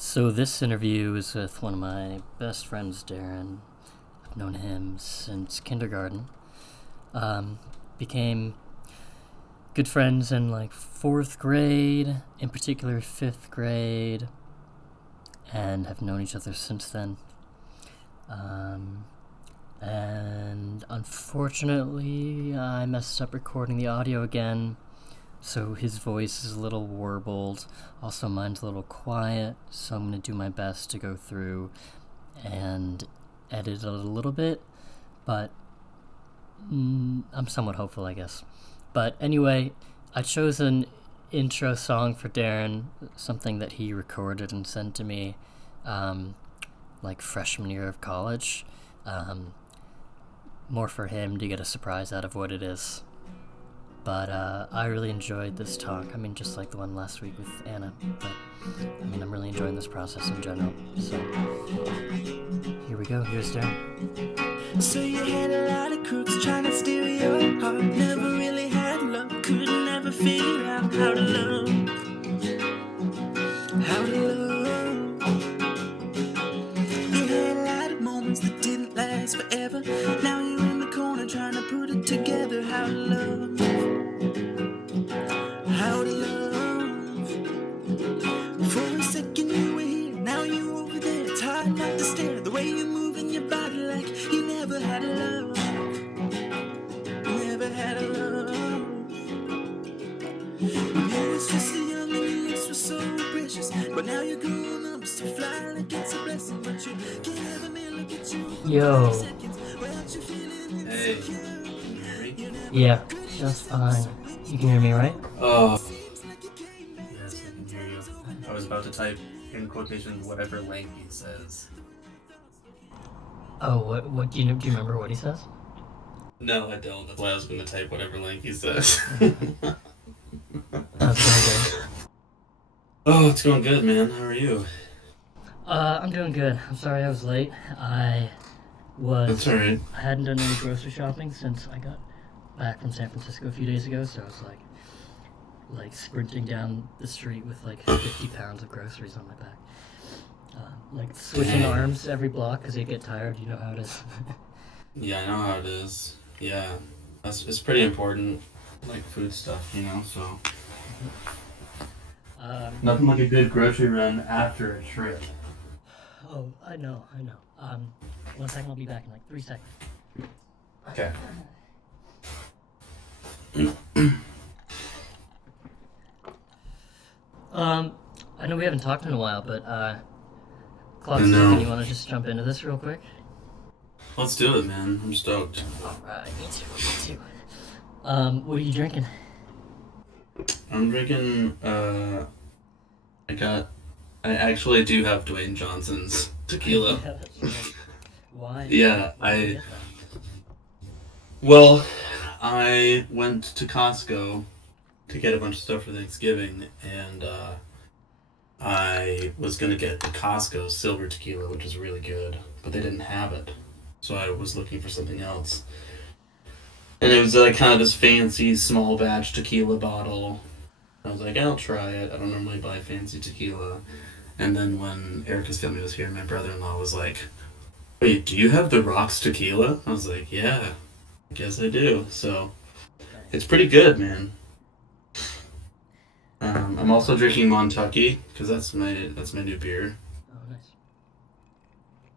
So this interview is with one of my best friends, Darrin. I've known him since kindergarten. Became good friends in like fourth grade, in particular fifth grade, and have known each other since then. And unfortunately, I messed up recording the audio again, so his voice is a little warbled. Also, mine's a little quiet, so I'm going to do my best to go through and edit it a little bit, but I'm somewhat hopeful, I guess. But anyway, I chose an intro song for Darrin, something that he recorded and sent to me like freshman year of college. More for him to get a surprise out of what it is. But I really enjoyed this talk. I mean, just like the one last week with Anna. But I mean, I'm really enjoying this process in general. So here we go. Here's Darrin. So you had a lot of crooks trying to steal your heart. Never really had love, couldn't ever figure out how to love. How to love. You had a lot of moments that didn't last forever. Now you're in the corner trying to put it together. How to love. How to love. For a second you were here, now you're over there. It's hard not to stare. The way you're moving your body like you never had a love. Never had a love. You was just so young and your looks were so precious. But now you're grown up, so fly like it's a blessing. But you can't have a man look at you for Yo. 5 seconds. Without you feeling Hey, insecure. can you hear me? Yeah, just fine. You can hear me, right? Oh, yes, I can hear you. I was about to type in quotations whatever link he says. Oh, what do you remember what he says? No, I don't. That's why I was going to type whatever link he says. How's it going, Oh, it's going good, man. How are you? I'm doing good. I'm sorry I was late. That's alright. I hadn't done any grocery shopping since I got back from San Francisco a few days ago, so I was like sprinting down the street with like 50 pounds of groceries on my back. Like switching Dang. arms every block because you get tired. You know how it is. Yeah, I know how it is. Yeah, it's pretty important, like food stuff, you know, so. Nothing like a good grocery run after a trip. Oh, I know. 1 second, I'll be back in like 3 seconds. Okay. I know we haven't talked in a while, but clock's I know. ticking. You want to just jump into this real quick? Let's do it, man. I'm stoked. Alright, me too. What are you drinking? I'm drinking, I actually do have Dwayne Johnson's tequila. Yeah, that's right. Why? Yeah, Why did you I get that? Well, I went to Costco to get a bunch of stuff for Thanksgiving, and I was gonna get the Costco silver tequila, which is really good, but they didn't have it, so I was looking for something else. And it was like kind of this fancy small batch tequila bottle. I was like, I'll try it. I don't normally buy fancy tequila. And then when Erica's family was here, my brother-in-law was like, wait, do you have the Rocks tequila? I was like, yeah, I guess I do. So it's pretty good, man. I'm also drinking Montucky because that's my new beer. Oh, nice.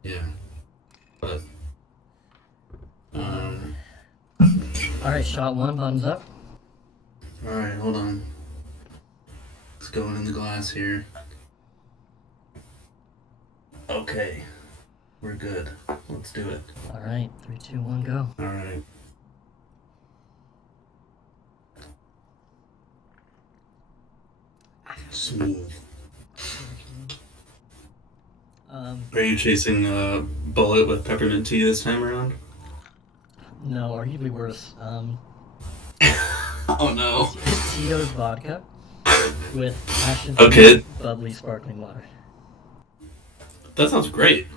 Yeah, but Alright, shot one, bottoms up. all right, hold on. It's going in the glass here. Okay, we're good. Let's do it. Alright, 3, 2, 1, go. All right. Smooth. Are you chasing a bullet with peppermint tea this time around? No, arguably worse. Oh no. Tito's vodka with passion Okay. bubbly sparkling water. That sounds great.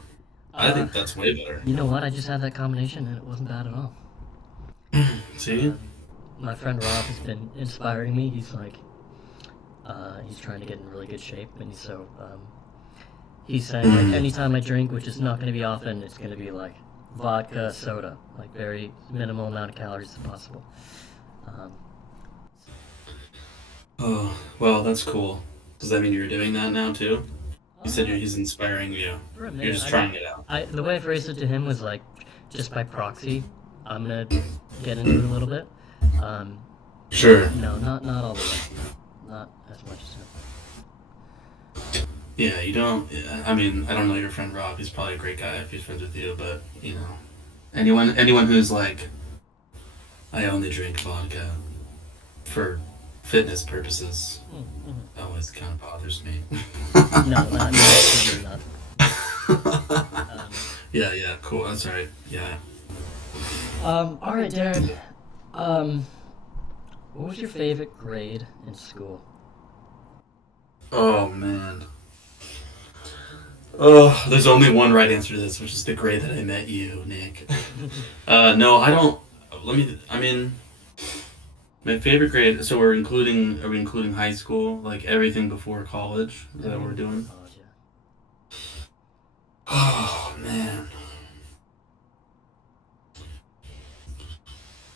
I Uh, think that's way better. You know what? I just had that combination and it wasn't bad at all. See? My friend Rob has been inspiring me. He's like, he's trying to get in really good shape, and so He's saying like anytime I drink, which is not going to be often, it's going to be like vodka, soda, like very minimal amount of calories as possible. Um, Oh, well, that's cool. Does that mean you're doing that now too? You said uh, he's inspiring you. for a You're minute, just trying it out. the way I phrased it to him was like, just by proxy, I'm gonna get into it a little bit. Um, Sure. no, not all the way. No, not as much as him. Yeah, you don't. I mean, I don't know your friend Rob. He's probably a great guy if he's friends with you. But anyone who's like, I only drink vodka for fitness purposes, always kind of bothers me. No, not absolutely not. Um, Yeah, cool. That's right. Yeah. all right, Darren. Um, what was your favorite grade in school? Oh man. Oh, there's only one right answer to this, which is the grade that I met you, Nick. No, I don't. Let me. I mean, my favorite grade. So we're including. Are we including high school? Like everything before college? Is that what we're doing? Oh, yeah. Oh man.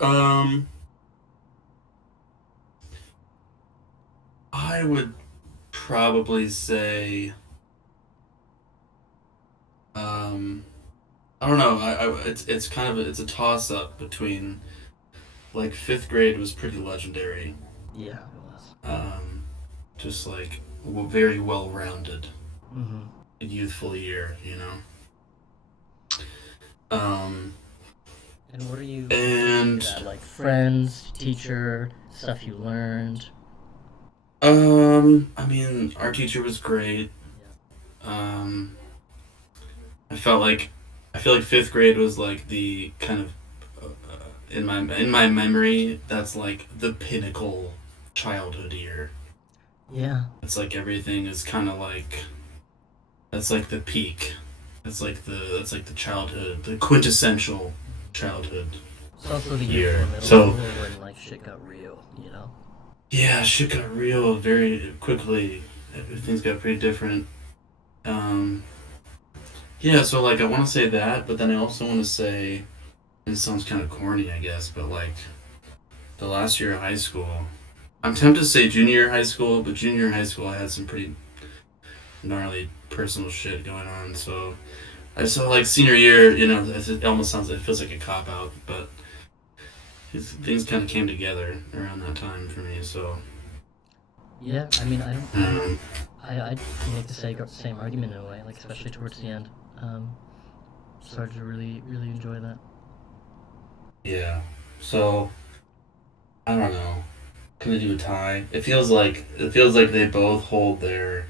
Um, I would probably say. Um, I don't know. It's kind of it's a toss up between like fifth grade was pretty legendary. Yeah, it was. Um, just like very well rounded, Mm-hmm. youthful year, you know. Um, And what are you and that like friends, teacher, stuff you learned? I mean, our teacher was great. Um, I felt like I feel like fifth grade was like the kind of in my memory that's like the pinnacle childhood year. Yeah. It's like everything is kind of like that's like the peak. That's like the childhood, the quintessential childhood It's also the year year. before middle So school when like shit got real, you know? yeah, shit got real very quickly. Everything's got pretty different. Um, yeah, so like I want to say that, but then I also want to say, and it sounds kind of corny, I guess, but like the last year of high school, I'm tempted to say junior year of high school, but junior year of high school I had some pretty gnarly personal shit going on. So I saw like senior year, it almost it feels like a cop out, but things kind of came together around that time for me. So Yeah, I mean, I don't, um, I'd make the same argument in a way, like especially towards the end. Um, Started to really, really enjoy that. yeah. So I don't know. Can I do a tie? It feels like they both hold their,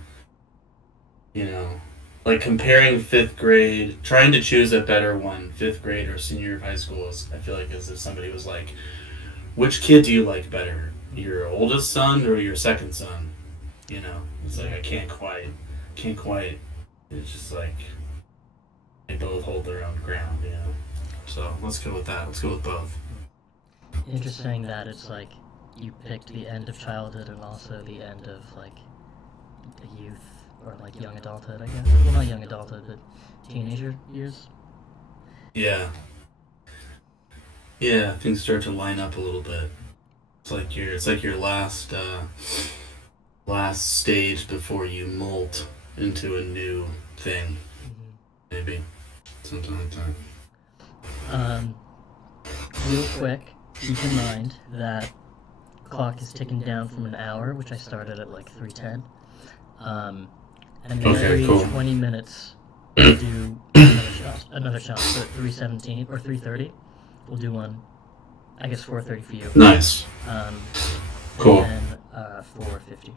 you know, like comparing fifth grade, trying to choose a better one, fifth grade or senior year of high school is. I feel like as if somebody was like, which kid do you like better, your oldest son or your second son? It's like I can't quite. It's just like they both hold their own ground. So let's go with that. Let's go with both. Interesting that it's like you picked the end of childhood and also the end of like the youth or like young adulthood, I guess. Well, not young adulthood, but teenager years. Yeah. Yeah, things start to line up a little bit. It's like your last stage before you molt into a new thing, Hmm. maybe something like that. Um, Real quick, keep in mind that clock is ticking down from an hour, which I started at like 3:10. Um, and then Okay, every cool. 20 minutes we'll do another shot. So at 3:17 or 3:30, we'll do one. I guess 4:30 for you. Nice, Um, cool, and then 4:50.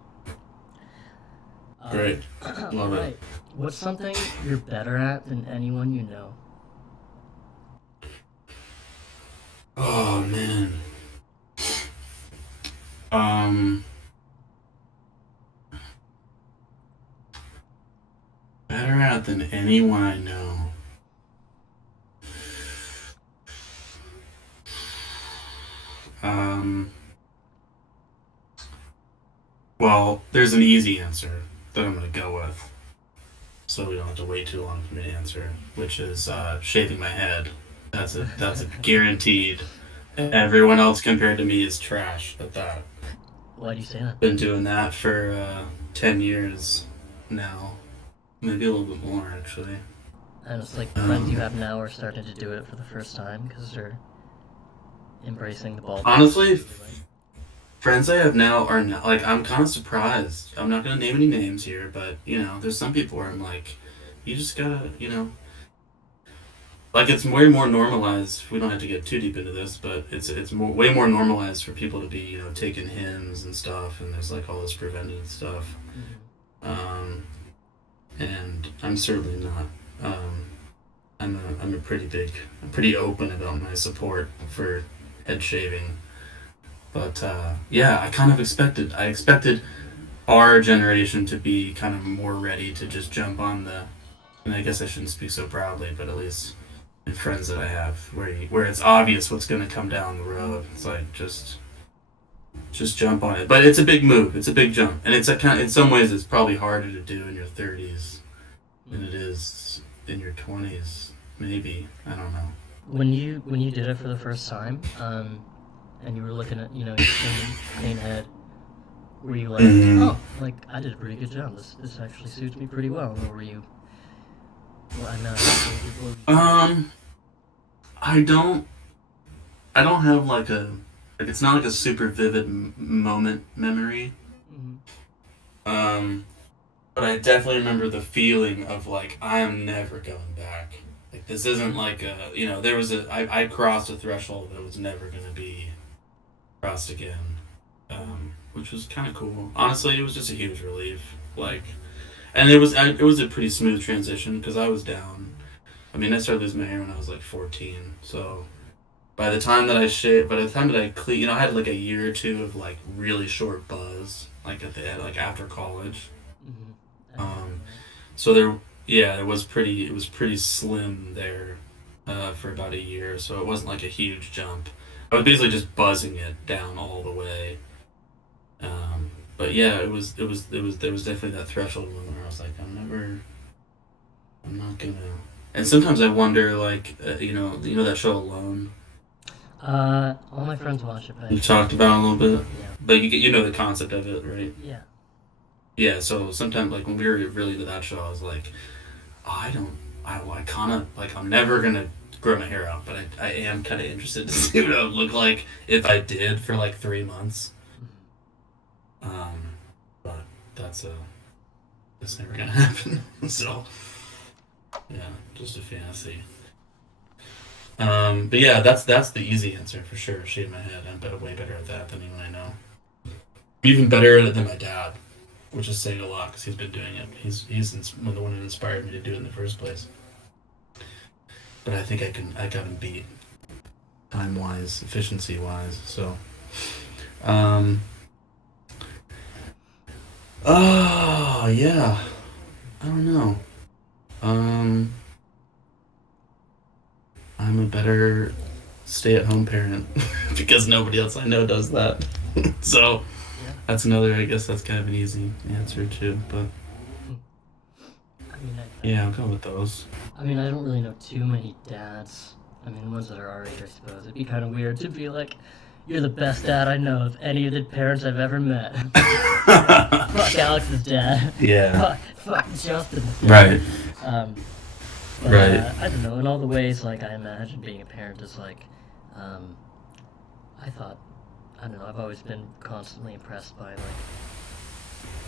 great, All love it. right. What's something you're better at than anyone you know? Oh man, um, better at than anyone I know. Um, well, there's an easy answer that I'm gonna go with. so we don't have to wait too long for me to answer, which is shaving my head. That's a guaranteed. Everyone else compared to me is trash at that. Why do you say that? Been doing that for 10 years now, maybe a little bit more actually. And it's like the friends you have now are starting to do it for the first time because they're embracing the bald. Honestly, friends I have now are not, like, I'm kind of surprised. I'm not gonna name any names here, but there's some people where I'm like, you just gotta, like, it's way more normalized. We don't have to get too deep into this, but it's way more normalized for people to be taking hymns and stuff, and there's like all this preventive stuff. And I'm certainly not. I'm pretty open about my support for head shaving. But yeah, I expected our generation to be kind of more ready to just jump on the. And I guess I shouldn't speak so proudly, but at least in friends that I have, where it's obvious what's going to come down the road, it's like just jump on it. But it's a big move. It's a big jump, and in some ways it's probably harder to do in your 30s than it is in your 20s. Maybe, I don't know. When you did it for the first time, and you were looking at your clean head, were you like, oh, like I did a pretty good job. This actually suits me pretty well, or were you? Well, I know. I don't have like it's not like a super vivid moment memory. But I definitely remember the feeling of like, I am never going back. Like, this isn't like I crossed a threshold that was never going to be crossed again. Which was kind of cool. Honestly, it was just a huge relief. Like, and it was a pretty smooth transition because I was down. I mean, I started losing my hair when I was like 14. So by the time that I clean, I had like a year or two of like really short buzz, like like after college. So it was pretty slim there for about a year. So it wasn't like a huge jump. I was basically just buzzing it down all the way. But yeah, there was definitely that threshold moment where I was like, I'm not gonna. And sometimes I wonder, like, that show Alone. All my friends watch it, but You talked about it a little bit, yeah, but you know the concept of it, right? yeah. Yeah. So sometimes, like when we were really into that show, I was like, I kind of like, I'm never gonna grow my hair out, but I am kind of interested to see what it would look like if I did for like 3 months. But that's never gonna happen. So yeah, just a fantasy. But yeah, that's the easy answer for sure. Shave my head. I'm way better at that than anyone I know. Even better at it than my dad, which is saying a lot because he's been doing it. He's the one who inspired me to do it in the first place. But I think I got him beat, time wise, efficiency wise. So, oh yeah, I don't know. I'm a better stay-at-home parent because nobody else I know does that. So that's another. I guess that's kind of an easy answer too. But I mean, yeah, I'll go with those. I mean, I don't really know too many dads. I mean, ones that are our age, I suppose. It'd be kind of weird to be like, you're the best dad I know of any of the parents I've ever met. Fuck Alex's dad. Yeah. Fuck Justin's dad. Right. But, Right. I don't know, in all the ways, like, I imagine being a parent is like, I don't know, I've always been constantly impressed by, like,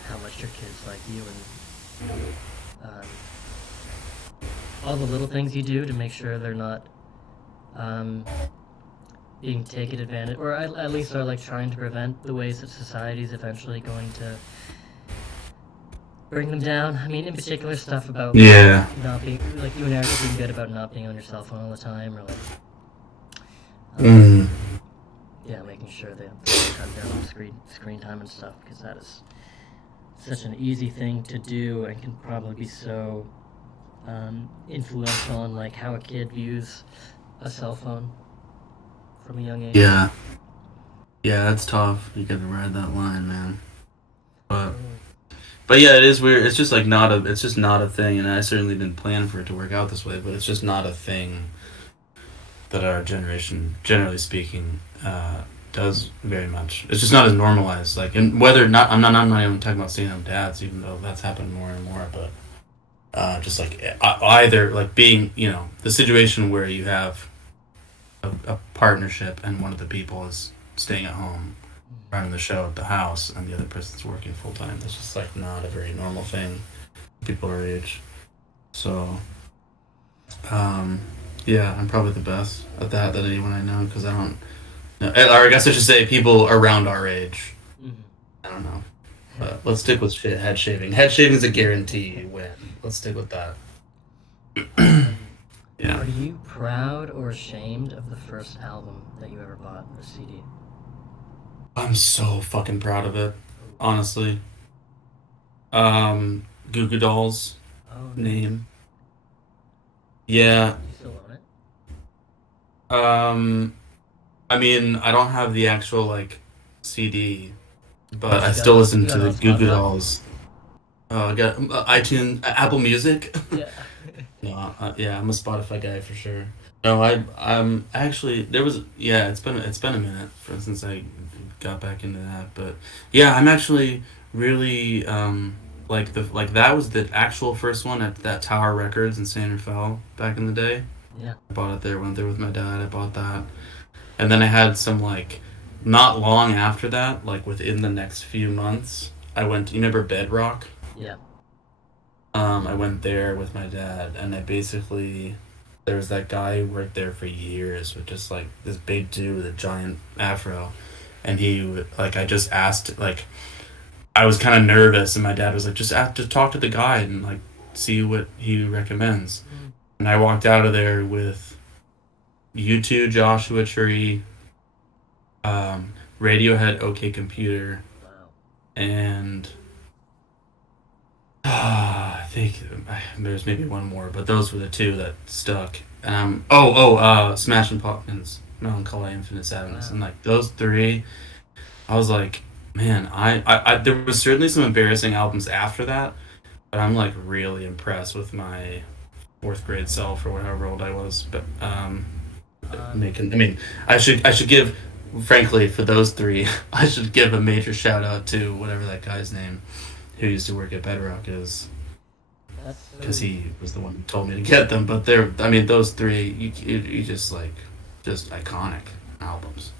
how much your kids like you and, all the little things you do to make sure they're not, being taken advantage, or at least are, like, trying to prevent the ways that society's eventually going to bring them down. I mean, in particular, stuff about not being, like, you and Eric are being good about not being on your cell phone all the time, or like, yeah, making sure they cut down on screen time and stuff, because that is such an easy thing to do and can probably be so influential on like how a kid views a cell phone from a young age. Yeah, that's tough. You gotta ride that line, man. But But yeah, it is weird. It's just like not a. It's just not a thing, and I certainly didn't plan for it to work out this way. But it's just not a thing that our generation, generally speaking, does very much. It's just not as normalized. Like, and whether not, I'm not even talking about stay-at-home dads, even though that's happened more and more. But just like either like being, the situation where you have a partnership and one of the people is staying at home running the show at the house and the other person's working full time. That's just like not a very normal thing for people our age. So um yeah, I'm probably the best at that than anyone I know because I don't know, or I guess I should say people around our age. Mhm. I don't know, but let's stick with head shaving. Head shaving is a guarantee win. Let's stick with that. Um, Yeah. are you proud or ashamed of the first album that you ever bought, the CD? I'm so fucking proud of it, honestly. Goo Goo Dolls Oh, nice. name. Yeah. You still own it? Um, I mean, I don't have the actual like CD, but But I you got still it on, listen you got to it the on Goo Goo Spotify? Dolls. I got iTunes, Apple Music. Yeah. No, yeah, I'm a Spotify guy for sure. No, I'm actually there was yeah, it's been a minute since I got back into that, but yeah, I'm actually really like that was the actual first one at that Tower Records in San Rafael back in the day. Yeah. I bought it there, went there with my dad. I bought that, and then I had some like not long after that, like within the next few months, I went. You remember Bedrock? Yeah. I went there with my dad, and I basically there was that guy who worked there for years with just like this big dude with a giant afro, and like I just asked like I was kind of nervous, and my dad was like just talk to the guide and like see what he recommends, Mm. and I walked out of there with U2, Joshua Tree, Radiohead, OK Computer, Wow. and I think there's maybe one more, but those were the two that stuck. Smashing Pumpkins, Melancholy, Infinite Sadness, Wow. and like those three, I was like, man, there was certainly some embarrassing albums after that, but I'm like really impressed with my fourth grade self or whatever old I was. But Um, making, I mean, I should give, frankly, for those three, I should give a major shout out to whatever that guy's name who used to work at Bedrock is that's because so. he was the one who told me to get them. But I mean, those three, you just like, just iconic albums.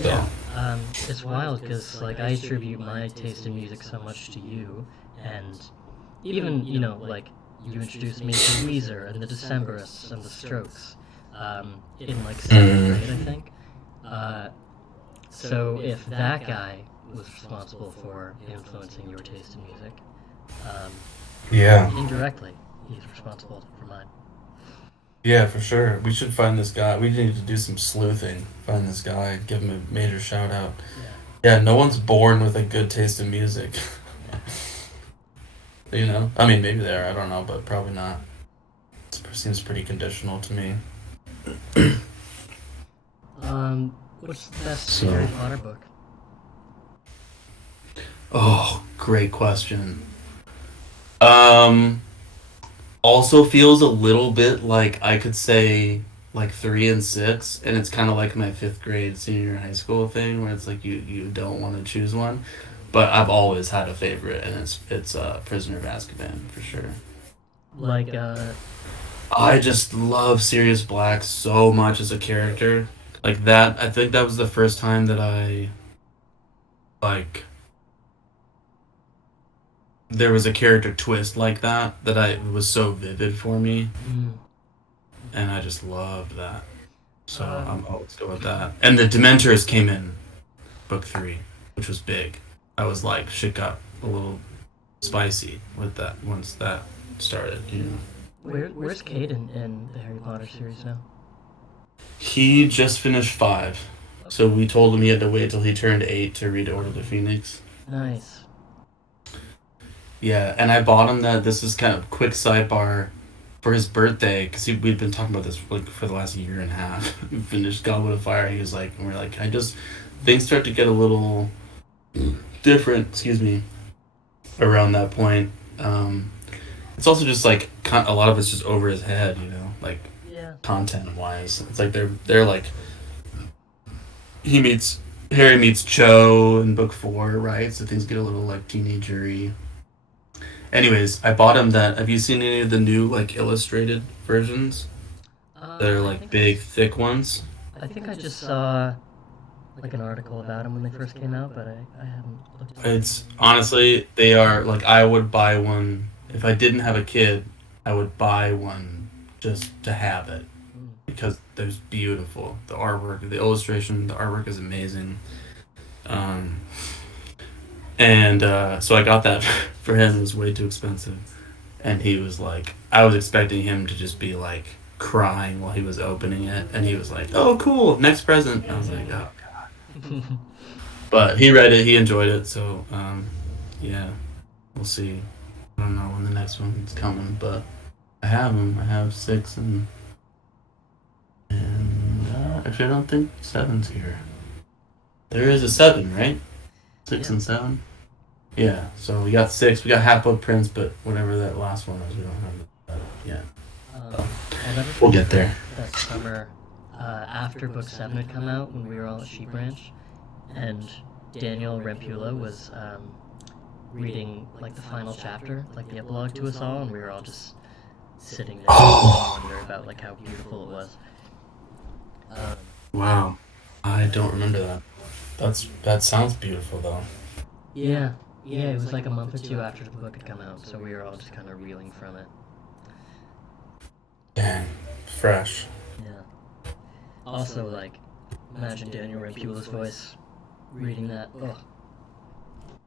So, Yeah. It's wild because like I attribute my taste in music so much to you, and even like you introduced me to Weezer and the Decemberists and the Strokes, in like seventh mm, grade, I think. Uh, so if that guy was responsible for influencing your taste in music, um, yeah, indirectly, he's responsible for mine. yeah, for sure. We should find this guy. We need to do some sleuthing. Find this guy, give him a major shout out. Yeah. Yeah, no one's born with a good taste in music. Yeah. I mean, maybe they are. I don't know, but probably not. It seems pretty conditional to me. What's the best Harry So, Potter book? oh, great question. Um, Also feels a little bit like I could say like 3 and 6, and it's kind of like my fifth grade senior high school thing where it's like you don't want to choose one, but I've always had a favorite, and it's Prisoner of Azkaban for sure. Like, I just love Sirius Black so much as a character. Like that, I think that was the first time that I like there was a character twist like that I it was so vivid for me, mm, and I just loved that. So I'm um, always go with that. And the Dementors came in book 3, which was big. I was like, shit got a little spicy with that once that started. where's Caden in the Harry Potter series now? He just finished 5, Okay. so we told him he had to wait till he turned 8 to read Order of the Phoenix. Nice. Yeah, and I bought him that. This is kind of quick sidebar for his birthday because we'd been talking about this like for the last year and a half. We finished Goblet of Fire. He was like, and we're like, I just things start to get a little different. Excuse me. around that point. It's also just like a lot of it's just over his head, like Yeah. content wise. It's like they're like he meets Harry meets Cho in book 4, right? So things get a little like teenagery. Anyways, I bought him that. Have you seen any of the new like illustrated versions? They're I like think big, thick ones. I think I just saw like an article about them when they first came out, but I haven't looked into them. It's honestly, they are like I would buy one if I didn't have a kid. I would buy one just to have it Mm. because they're beautiful. The artwork, the illustration, the artwork is amazing. Um, and so I got that for him. It was way too expensive, and he was like, I was expecting him to just be like crying while he was opening it, and he was like, "Oh, cool, next present." I was like, "Oh." But he read it, he enjoyed it, so yeah, we'll see. I don't know when the next one's coming, but I have them. I have 6 and actually I don't think 7's here. There is a 7, right? 6 Yeah. and 7. Yeah, so we got 6. We got Half Blood Prince, but whatever that last one is, we don't have that yet. I'll never We'll forget get there. that summer after book 7 had come out when we were all at Sheep Ranch, and Daniel Rempula was reading like the final chapter, like the epilogue to us all, and we were all just sitting there Oh, and wonder about like how beautiful it was. Um, wow. I don't remember that. That sounds beautiful though. yeah, yeah, it was like a month or two after the book had come out, so we were all just kind of reeling from it. Dang, fresh. Yeah. Also, like, imagine Daniel Rempula's voice reading that. Oh,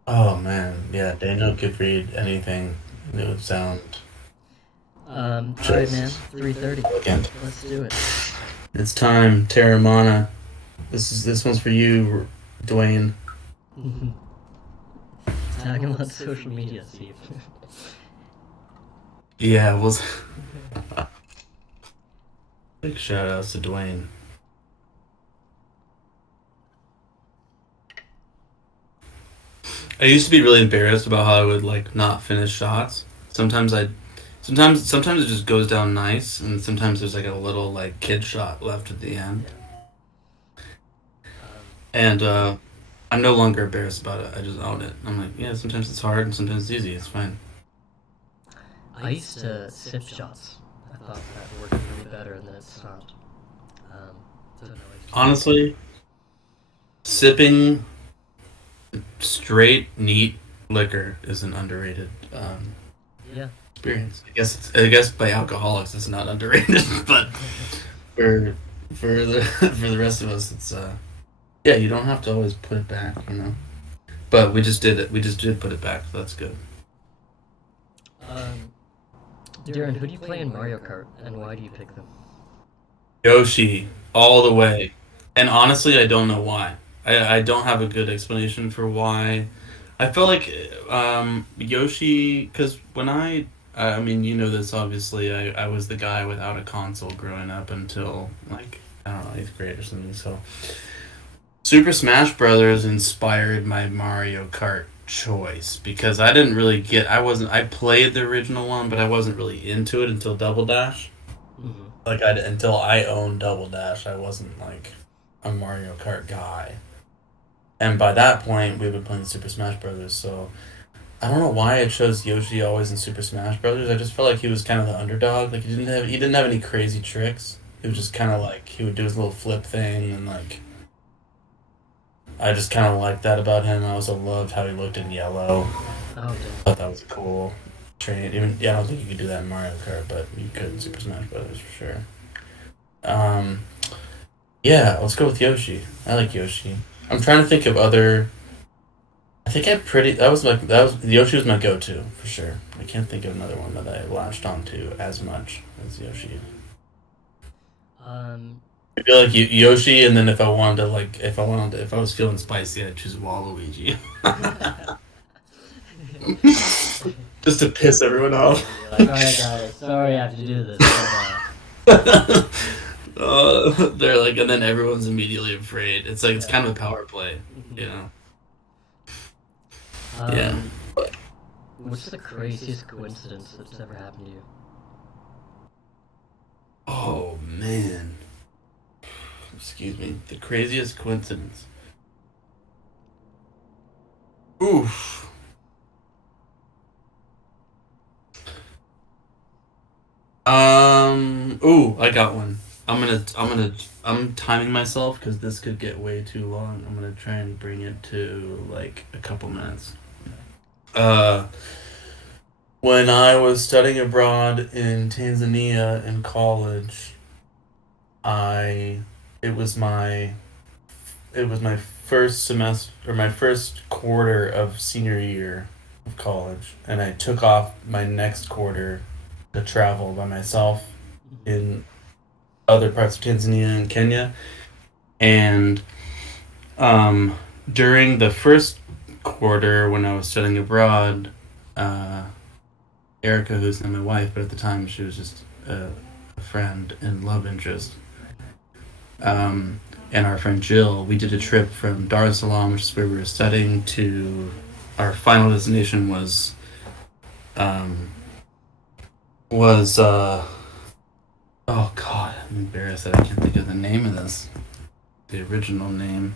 Oh man, yeah. Daniel could read anything. It would sound all right, man. just 3:30. elegant. Let's do it. It's time, Terramana. This one's for you, Dwayne. Tag him on social media, Steve. Yeah, well, big shout outs to Dwayne. I used to be really embarrassed about how I would like not finish shots. Sometimes it just goes down nice, and sometimes there's like a little like kid shot left at the end. Um, And I'm no longer embarrassed about it. I just own it. I'm like, yeah, sometimes it's hard and sometimes it's easy. It's fine. I used to sip shots. I thought that worked for me better, and then it stopped. So no, I just Honestly, sipping straight, neat liquor is an underrated yeah. experience. I guess by alcoholics it's not underrated, but for for the rest of us, it's yeah. You don't have to always put it back. But we just did it. We just did put it back. So that's good. Um, Darren, who do you play in Mario Kart, and why do you pick them? Yoshi all the way, and honestly, I don't know why. I don't have a good explanation for why. I felt like Yoshi, because when I mean, you know this obviously, I was the guy without a console growing up until like, I don't know, 8th grade or something. So Super Smash Brothers inspired my Mario Kart choice because I didn't really I played the original one, but I wasn't really into it until Double Dash. Mm-hmm. Like until I owned Double Dash, I wasn't like a Mario Kart guy. And by that point, we've been playing Super Smash Brothers, so I don't know why I chose Yoshi always in Super Smash Brothers. I just felt like he was kind of the underdog. Like he didn't have any crazy tricks. He was just kind of like he would do his little flip thing, and like I just kind of liked that about him. I also loved how he looked in yellow. Oh, Thought that was a cool train. Even yeah, I don't think you could do that in Mario Kart, but you could in Super Smash Brothers for sure. Um, yeah, let's go with Yoshi. I like Yoshi. I'm trying to think of other. I think Yoshi was my go-to for sure. I can't think of another one that I latched onto as much as Yoshi. Um, I feel like Yoshi, and then if I was feeling spicy, I'd choose Waluigi, just to piss everyone off. you're like, all right, guys, sorry I have to do this. They're like, and then everyone's immediately afraid. It's like it's kind of a power play, you know. Yeah. What's the craziest coincidence that's ever happened to you? Oh man. Excuse me. The craziest coincidence. Oof. Ooh, I got one. I'm timing myself because this could get way too long. I'm gonna try and bring it to like a couple minutes. Uh, when I was studying abroad in Tanzania in college, I it was my it was my first semester or my first quarter of senior year of college, and I took off my next quarter to travel by myself in other parts of Tanzania and Kenya. And um, during the first quarter, when I was studying abroad, uh, Erica, who's now my wife, but at the time she was just a friend and love interest, and our friend Jill, we did a trip from Dar es Salaam, which is where we were studying, to our final destination um, was oh god, I'm embarrassed that I can't think of the name of this. The original name.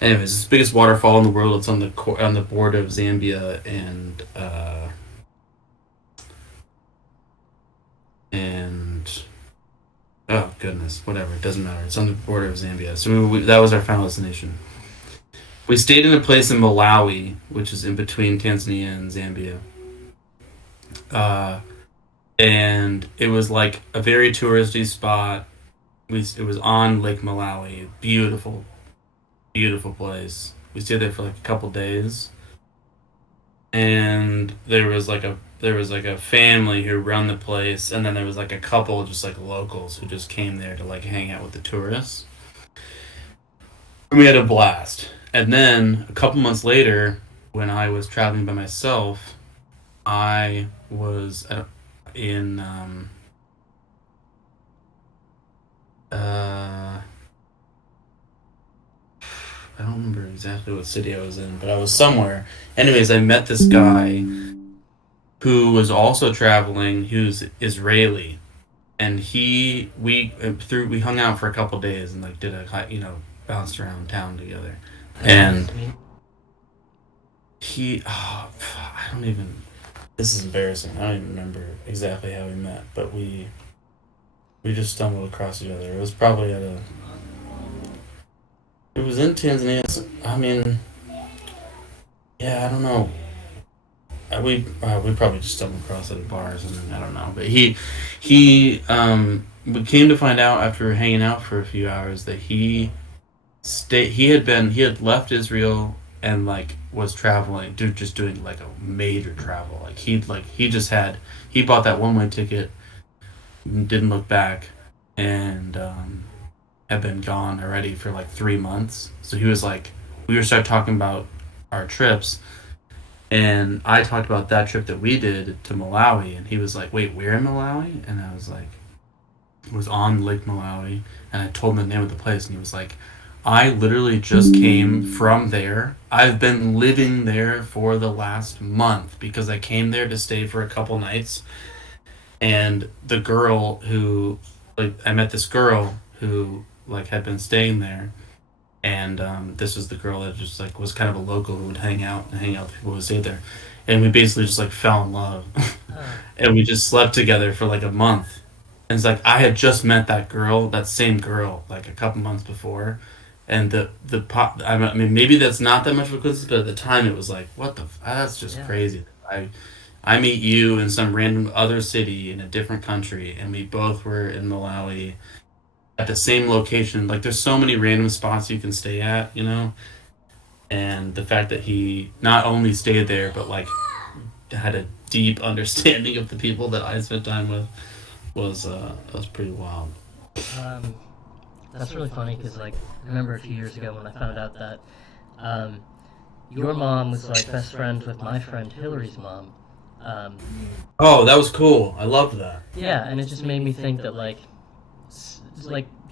Anyways, it's the biggest waterfall in the world. It's on the border of Zambia and oh goodness, whatever. It doesn't matter. It's on the border of Zambia. So that was our final destination. We stayed in a place in Malawi, which is in between Tanzania and Zambia. Uh, and it was like a very touristy spot. It was on Lake Malawi. Beautiful, beautiful place. We stayed there for like a couple days, and there was like a family who run the place, and then there was like a couple just like locals who just came there to like hang out with the tourists. And we had a blast. And then a couple months later, when I was traveling by myself, I was in uh I don't remember exactly what city I was in, but I was somewhere. Anyways, I met this guy who was also traveling, who's Israeli, and we hung out for a couple days and like did bounced around town together. And I don't even. This is embarrassing. I don't even remember exactly how we met, but we just stumbled across each other. It was probably at a. It was in Tanzania. I mean, yeah, I don't know. We probably just stumbled across it at bars, and I don't know. But we came to find out after hanging out for a few hours that he had left Israel and like was traveling, just doing like a major travel. He bought that one way ticket, didn't look back, and had been gone already for like 3 months. So he was like, we were started talking about our trips, and I talked about that trip that we did to Malawi, and he was like, "Wait, we're in Malawi?" And I was like, "It was on Lake Malawi," and I told him the name of the place, and he was like, "I literally just came from there. I've been living there for the last month because I came there to stay for a couple nights, and the girl who I met this girl who like had been staying there." And this was the girl that just like was kind of a local who would hang out with people who stayed there, and we basically just like fell in love, and we just slept together for like a month. And it's like I had just met that same girl, like a couple months before, and I mean maybe that's not that much of a coincidence, but at the time it was like that's just Yeah. crazy. I meet you in some random other city in a different country, and we both were in Malawi at the same location. Like there's so many random spots you can stay at. And the fact that he not only stayed there but like had a deep understanding of the people that I spent time with was pretty wild. Um, that's really funny because, like, I remember a few years ago when I found out that um, your mom was like best friends with my friend Hillary's mom. Um, Oh, that was cool. I loved that. yeah, and it just made me think that like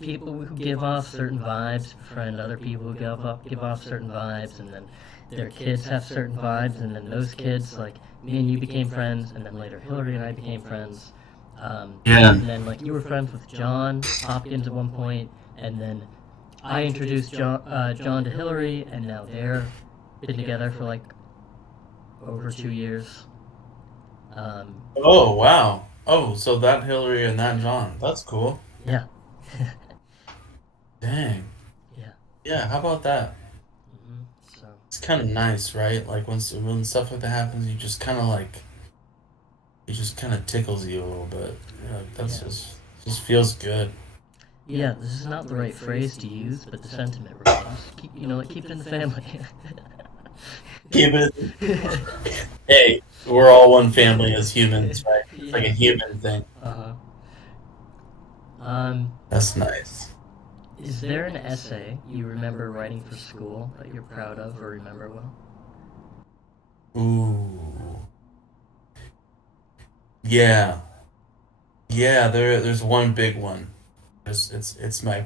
people who give off certain vibes befriend other people who give off certain vibes, and then their kids have certain vibes, and then those kids like me and you became friends, and then later Hillary and I became friends. Yeah. And then like you were friends with John Hopkins at one point, and then I introduced John to Hillary, and now they're been together for like over 2 years. Um, Oh wow. Oh, so that Hillary and that John. That's cool. yeah, Dang. yeah. Yeah. How about that? So It's kind of nice, right? Like when stuff like that happens, you just kind of like it just kind of tickles you a little bit. Yeah, that's yeah, just feels good. yeah. This is not the right phrase to use, but the sentiment remains. Like keep it in the family. Keep it. Hey, we're all one family as humans, right? It's like a Yeah. human thing. Uh huh. That's nice. Is there an essay you remember writing for school that you're proud of or remember well? Ooh. Yeah. Yeah, there's one big one. It's my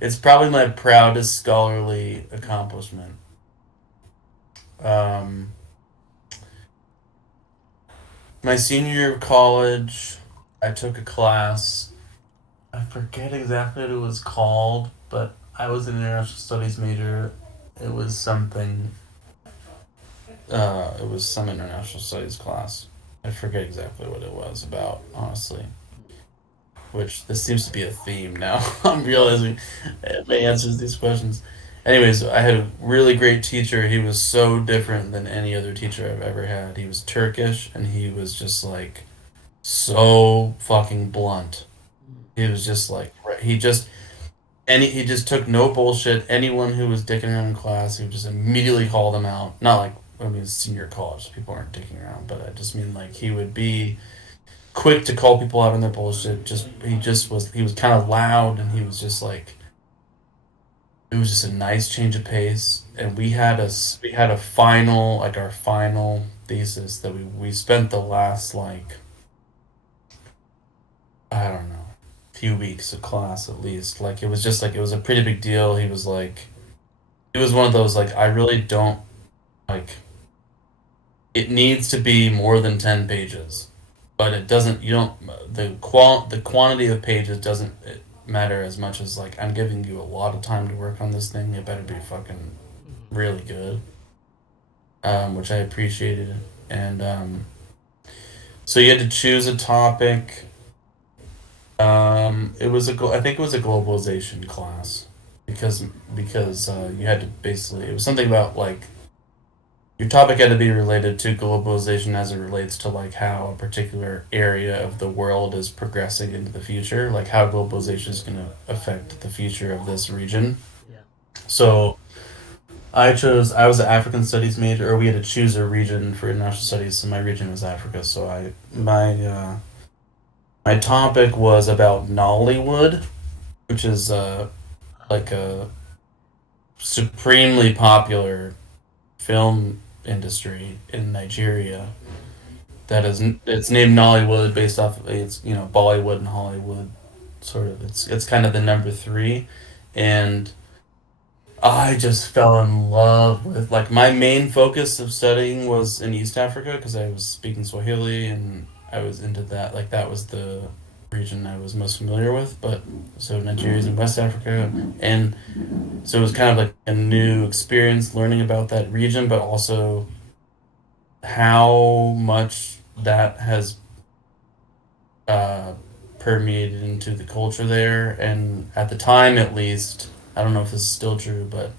it's probably my proudest scholarly accomplishment. Um, my senior year of college, I took a class. I forget exactly what it was called, but I was an international studies major. It was something. It was some international studies class. I forget exactly what it was about, honestly. Which this seems to be a theme now. I'm realizing my answers to these questions. Anyways, I had a really great teacher. He was so different than any other teacher I've ever had. He was Turkish and he was just like so fucking blunt. He was just like he just took no bullshit. Anyone who was dicking around in class, he would just immediately call them out. Not like I mean, it's senior college, so people aren't dicking around, but I just mean like he would be quick to call people out on their bullshit. He was kind of loud and he was just like it was just a nice change of pace. And we had a final like our final thesis that we spent the last like I don't know few weeks of class at least. Like it was just like it was a pretty big deal. He was like it was one of those like I really don't like it needs to be more than 10 pages, but it doesn't you don't the quantity of pages doesn't matter as much as like I'm giving you a lot of time to work on this thing. It better be fucking really good, which I appreciated. And so you had to choose a topic. It was I think it was a globalization class because you had to basically it was something about like your topic had to be related to globalization as it relates to like how a particular area of the world is progressing into the future, like how globalization is going to affect the future of this region. Yeah. So I was an African studies major, or we had to choose a region for international studies. So my region was Africa. So my topic was about Nollywood, which is like a supremely popular film industry in Nigeria. That is, it's named Nollywood based off it's Bollywood and Hollywood, sort of. It's kind of the number three, and I just fell in love with like my main focus of studying was in East Africa because I was speaking Swahili and I was into that. Like that was the region I was most familiar with. But so Nigeria's in West Africa, and so it was kind of like a new experience learning about that region, but also how much that has uh, permeated into the culture there. And at the time, at least, I don't know if this is still true, but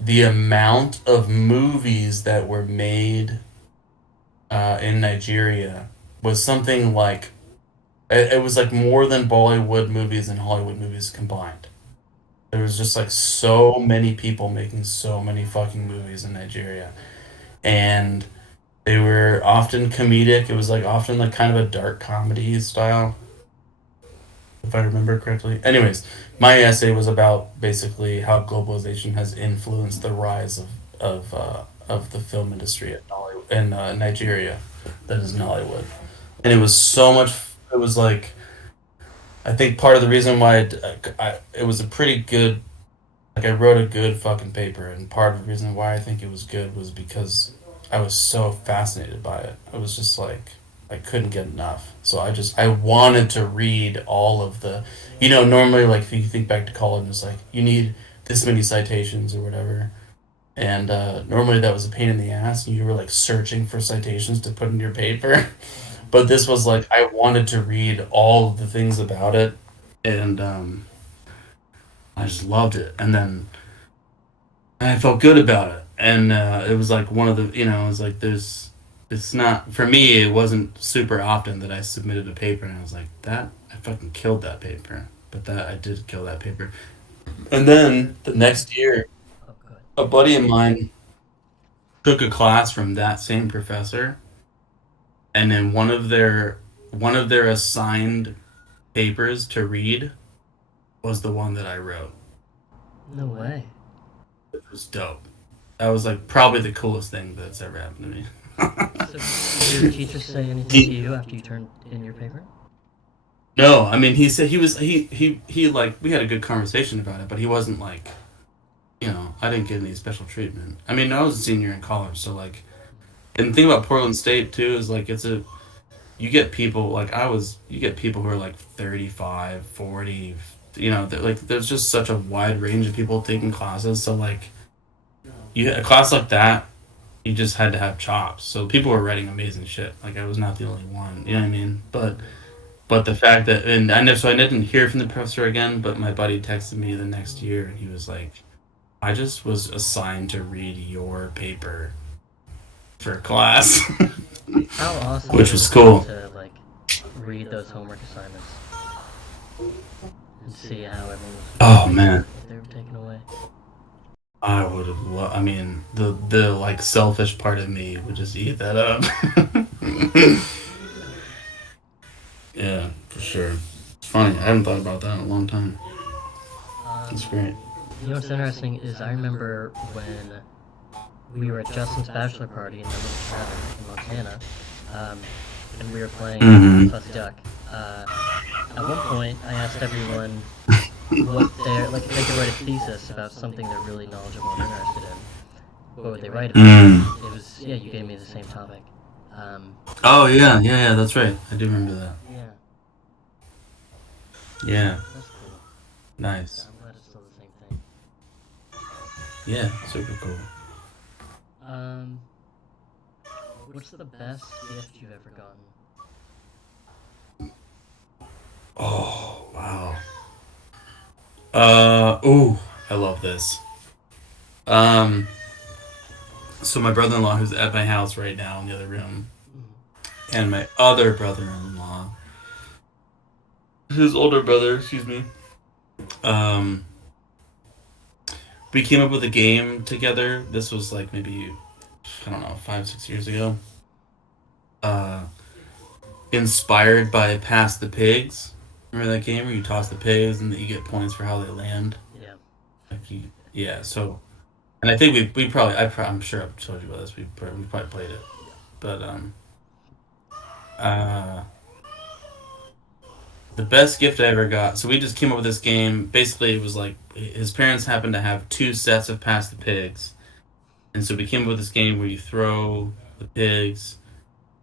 the amount of movies that were made in Nigeria was something like it was like more than Bollywood movies and Hollywood movies combined. There was just like so many people making so many fucking movies in Nigeria, and they were often comedic. It was like often like kind of a dark comedy style, if I remember correctly. Anyways, my essay was about basically how globalization has influenced the rise of the film industry in Nigeria, that is Nollywood, and it was so much. It was like I think part of the reason why it was a pretty good. Like I wrote a good fucking paper, and part of the reason why I think it was good was because I was so fascinated by it. I was just like, I couldn't get enough. So I wanted to read all of the, normally like if you think back to college, it's like you need this many citations or whatever. And normally that was a pain in the ass. You were like searching for citations to put in your paper. But this was like, I wanted to read all of the things about it. And I just loved it. And then I felt good about it. And it was like one of the, it was like it's not, for me, it wasn't super often that I submitted a paper and I was like, I fucking killed that paper. But that, I did kill that paper. And then the next year, Oh, good. a buddy of mine took a class from that same professor, and then one of their assigned papers to read was the one that I wrote. No way. It was dope. That was like probably the coolest thing that's ever happened to me. So, did your teacher say anything to He, you after you turned in your paper? no, I mean he said he like we had a good conversation about it, but he wasn't like, I didn't get any special treatment. I mean, I was a senior in college, so like, and the thing about Portland State too is like you get people like you get people who are like 35, 40. Like there's just such a wide range of people taking classes, so like a class like that, you just had to have chops. So people were writing amazing shit. Like I was not the only one. You know what I mean? But the fact that, and I didn't hear from the professor again. But my buddy texted me the next year, and he was like, "I just was assigned to read your paper for class," How awesome which would it was have been cool. to like read those homework assignments and see how everyone was Oh feeling man, if they were taken away? I would have. I mean, the like selfish part of me would just eat that up. Yeah, for sure. It's funny. I haven't thought about that in a long time. It's Um, great. you know what's interesting is I remember when we were at Justin's bachelor party in the little cabin in Montana, um, and we were playing Mm-hmm. Fuzzy Duck. Uh, at one point, I asked everyone what their like if they could write a thesis about something they're really knowledgeable and interested in. What would they write about? Mm. It was yeah, you gave me the same topic. Um, Oh yeah, yeah, yeah. That's right. I do remember that. yeah, Yeah, that's cool. nice. I'm glad it's still the same thing. Yeah, super cool. Um, what's the best gift you've ever gotten? Oh wow. Ooh, I love this. Um, so my brother-in-law, who's at my house right now in the other room, Mm. and my other brother-in-law, his older brother, excuse me. Um, we came up with a game together. This was like maybe, I don't know, 5, 6 years ago. Uh, inspired by Pass the Pigs. Remember that game where you toss the pigs and that you get points for how they land? Yeah. Yeah. So, and I think we probably I'm sure I've told you about this. We probably played it, but uh, the best gift I ever got. So we just came up with this game. Basically, it was like his parents happened to have two sets of Pass the Pigs, and so we came up with this game where you throw the pigs,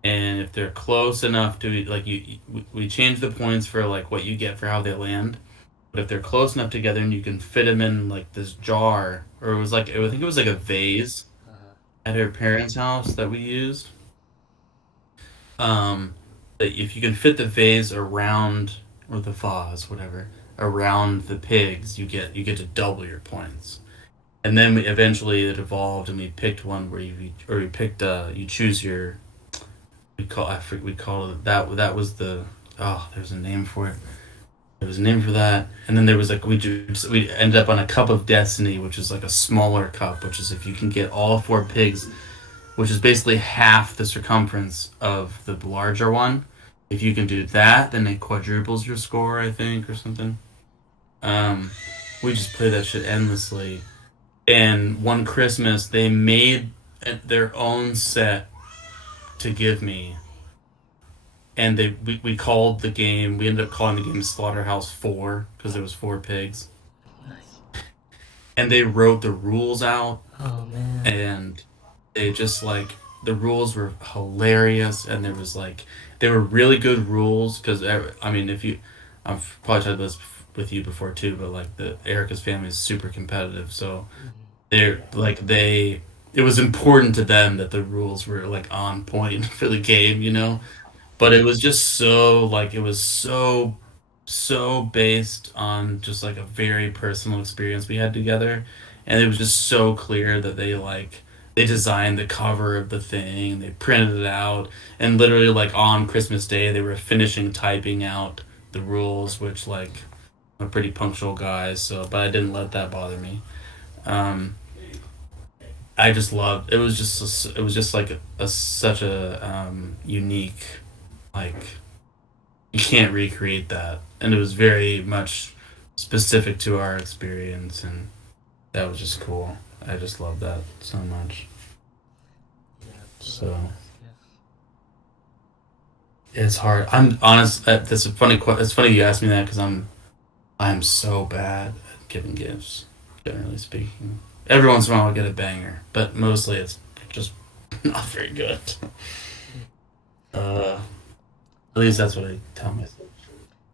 and if they're close enough to like we change the points for like what you get for how they land. But if they're close enough together and you can fit them in like this jar, or it was like I think it was like a vase Uh, at her parents' house that we used. Um, that if you can fit the vase around or the vase, whatever, around the pigs, you get to double your points. And then eventually it evolved, and we picked one where we picked you choose your we call it that was the there's a name for it. There was a name for that, and then there was like we ended up on a cup of destiny, which is like a smaller cup, which is if you can get all four pigs, which is basically half the circumference of the larger one. If you can do that, then it quadruples your score, I think, or something. Um, we just play that shit endlessly. And one Christmas, they made their own set to give me, and we called the game. We ended up calling the game Slaughterhouse Four because there was four pigs, nice. and they wrote the rules out, Oh man. and they just like the rules were hilarious, and there was like they were really good rules because I mean, if you, I've probably talked about this with you before too, but like the Erica's family is super competitive, so they're like they. It was important to them that the rules were like on point for the game, you know. But it was just so like it was so based on just like a very personal experience we had together, and it was just so clear that they designed the cover of the thing, they printed it out, and literally like on Christmas Day they were finishing typing out the rules, which like I'm a pretty punctual guy, so but I didn't let that bother me. um I just loved it was just like such a unique, like you can't recreate that, and it was very much specific to our experience, and that was just cool. I just love that so much. Yeah, it's one of So the best gifts. it's hard. I'm honest. That's a funny. It's funny you asked me that because I'm so bad at giving gifts. Generally speaking, every once in a while I'll get a banger, but mostly it's just not very good. Uh, at least that's what I tell myself.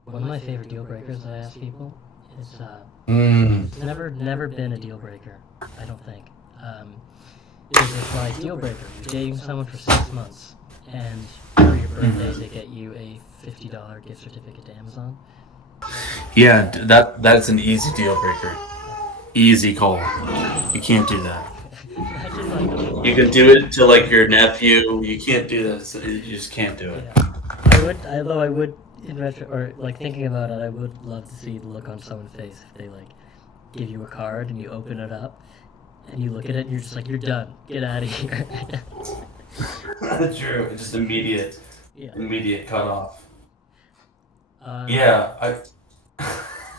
One of my favorite deal breakers I ask people is Mm. it's never been a deal breaker. I don't think. Um, is if like deal breaker, you're dating someone for 6 months, and for your birthday they get you a $50 gift certificate to Amazon. Yeah, that's an easy deal breaker. Easy call. You can't do that. Imagine like You can do it to like your nephew. You can't do that. You just can't do it. yeah. I would, although I would, in retro, or like thinking about it, I would love to see the look on someone's face if they like give you a card and you open it up and you look at it and you're just like, you're done, get out of here. True. Just immediate, Yeah. immediate cut off. Um, Yeah, I.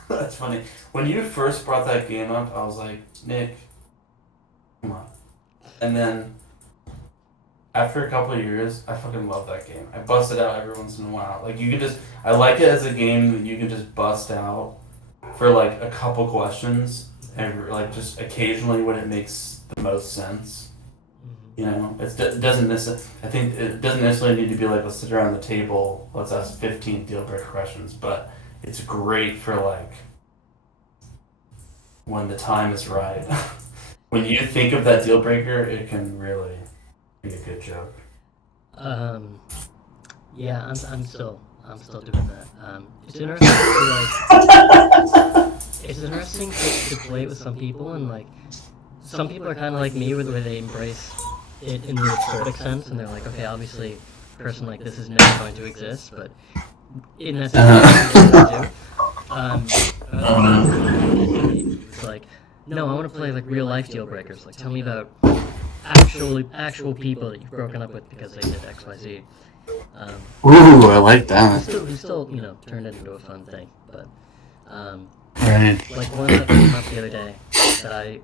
That's funny. When you first brought that game up, I was like, Nick, come on. And then after a couple of years, I fucking love that game. I bust it out every once in a while. Like you can just, I like it as a game that you can just bust out for like a couple questions, and like just occasionally when it makes the most sense. mhm. You know, it doesn't necessarily. I think it doesn't necessarily need to be like let's sit around the table, let's ask 15 deal breaker questions, but it's great for like when the time is right. When you think of that deal breaker, it can really be a good joke. Um, yeah, I'm still doing that. It's interesting to it's interesting to play it with some people, and like some people are kind of like me, where they embrace it in the aesthetic sense, and they're like, okay, obviously, a person like this is never going to exist, but in that situation, they do. Um, it's like, no, I want to play like real life deal breakers. Like, tell me about actual people that you've broken up with because they did X, Y, Z. Um, Ooh, I like we that. still, we still, turned it into a fun thing. But, Right. like one that came up the other day that I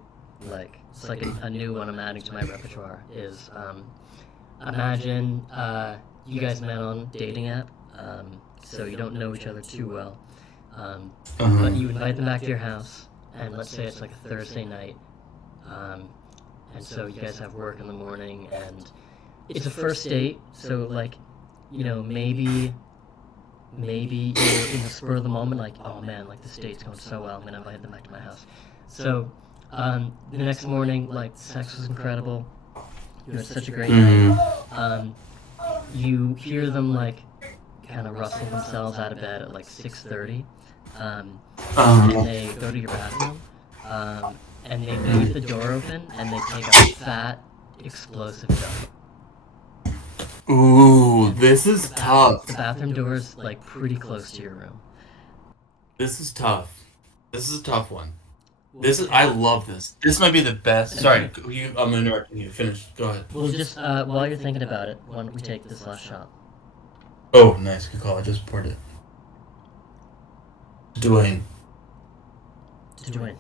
like, it's like a new one I'm adding to my repertoire is, imagine, you guys met on dating app, so you don't know each other too well, but you invite them back to your house, and let's say it's like a Thursday night, um, and so you guys have work in the morning, and it's a first date, so like, maybe you're in the spur of the moment, like, oh man, like this date's going so well, I'm gonna invite them back to my house. So, the next morning, like, sex was incredible. You had such a great night. Um, you hear them like kind of rustle themselves out of bed at like 6:30, and they go to your bathroom, and they leave the door open, and they take a fat, explosive dump. Ooh, And this is the tough. bathroom door is like pretty close to your room. This is tough. This is a tough one. We'll This is I love this. This might be the best. Sorry, I'm interrupting you. Finish. Go ahead. we'll just while you're thinking about it, why don't we take this last shot? Oh, nice. Good call. I just poured it. Dwayne. To join.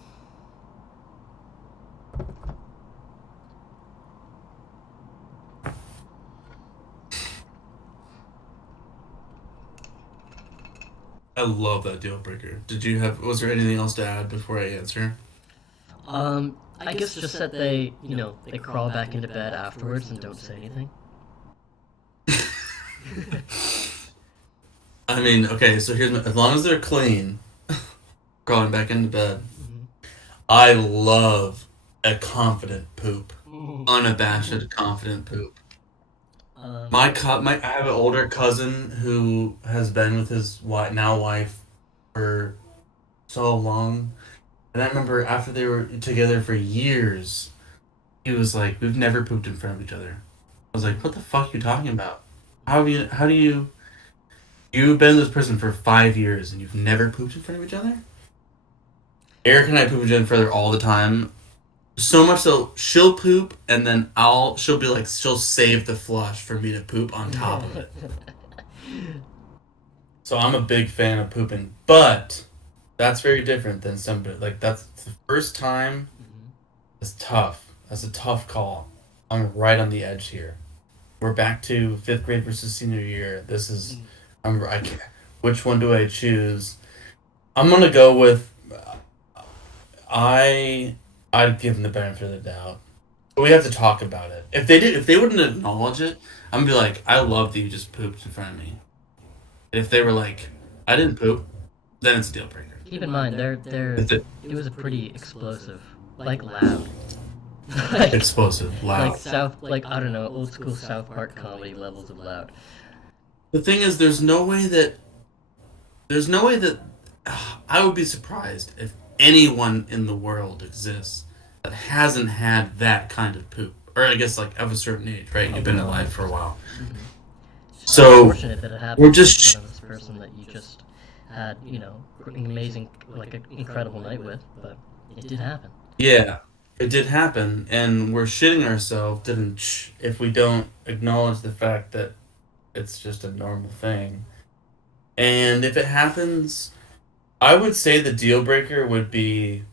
I love that deal breaker. Was there anything else to add before I answer? I guess just that they, they crawl back into bed afterwards and don't say anything. I mean, okay, so as long as they're clean, crawling back into bed. I love a confident poop, unabashed confident poop. I have an older cousin who has been with his now wife for so long, and I remember after they were together for years, he was like, "We've never pooped in front of each other." I was like, "What the fuck are you talking about? How do you? You've been with this person for 5 years and you've never pooped in front of each other?" Eric and I poop in front of each other all the time. So much so, she'll poop and then she'll be like, she'll save the flush for me to poop on top of it. So I'm a big fan of pooping, but that's very different than somebody, like, that's the first time. It's tough. That's a tough call. I'm right on the edge here. We're back to 5th grade versus senior year. This is, I can't, which one do I choose? I'm gonna go with, I'd give them the benefit of the doubt. But we have to talk about it. If they wouldn't acknowledge it, I'm gonna be like, I love that you just pooped in front of me. And if they were like, I didn't poop, then it's a deal breaker. Keep in mind, it was a pretty explosive, like loud. Like, explosive, loud. I don't know, old school South Park comedy levels of loud. The thing is, there's no way that I would be surprised if anyone in the world exists that hasn't had that kind of poop, or I guess like of a certain age, right? You've been alive for a while. So Unfortunate that it happened we're just in front of this person that you just had, an amazing, like an incredible night with, but it did happen. yeah, it did happen, and we're shitting ourselves if we don't acknowledge the fact that it's just a normal thing. And if it happens, I would say the deal breaker would be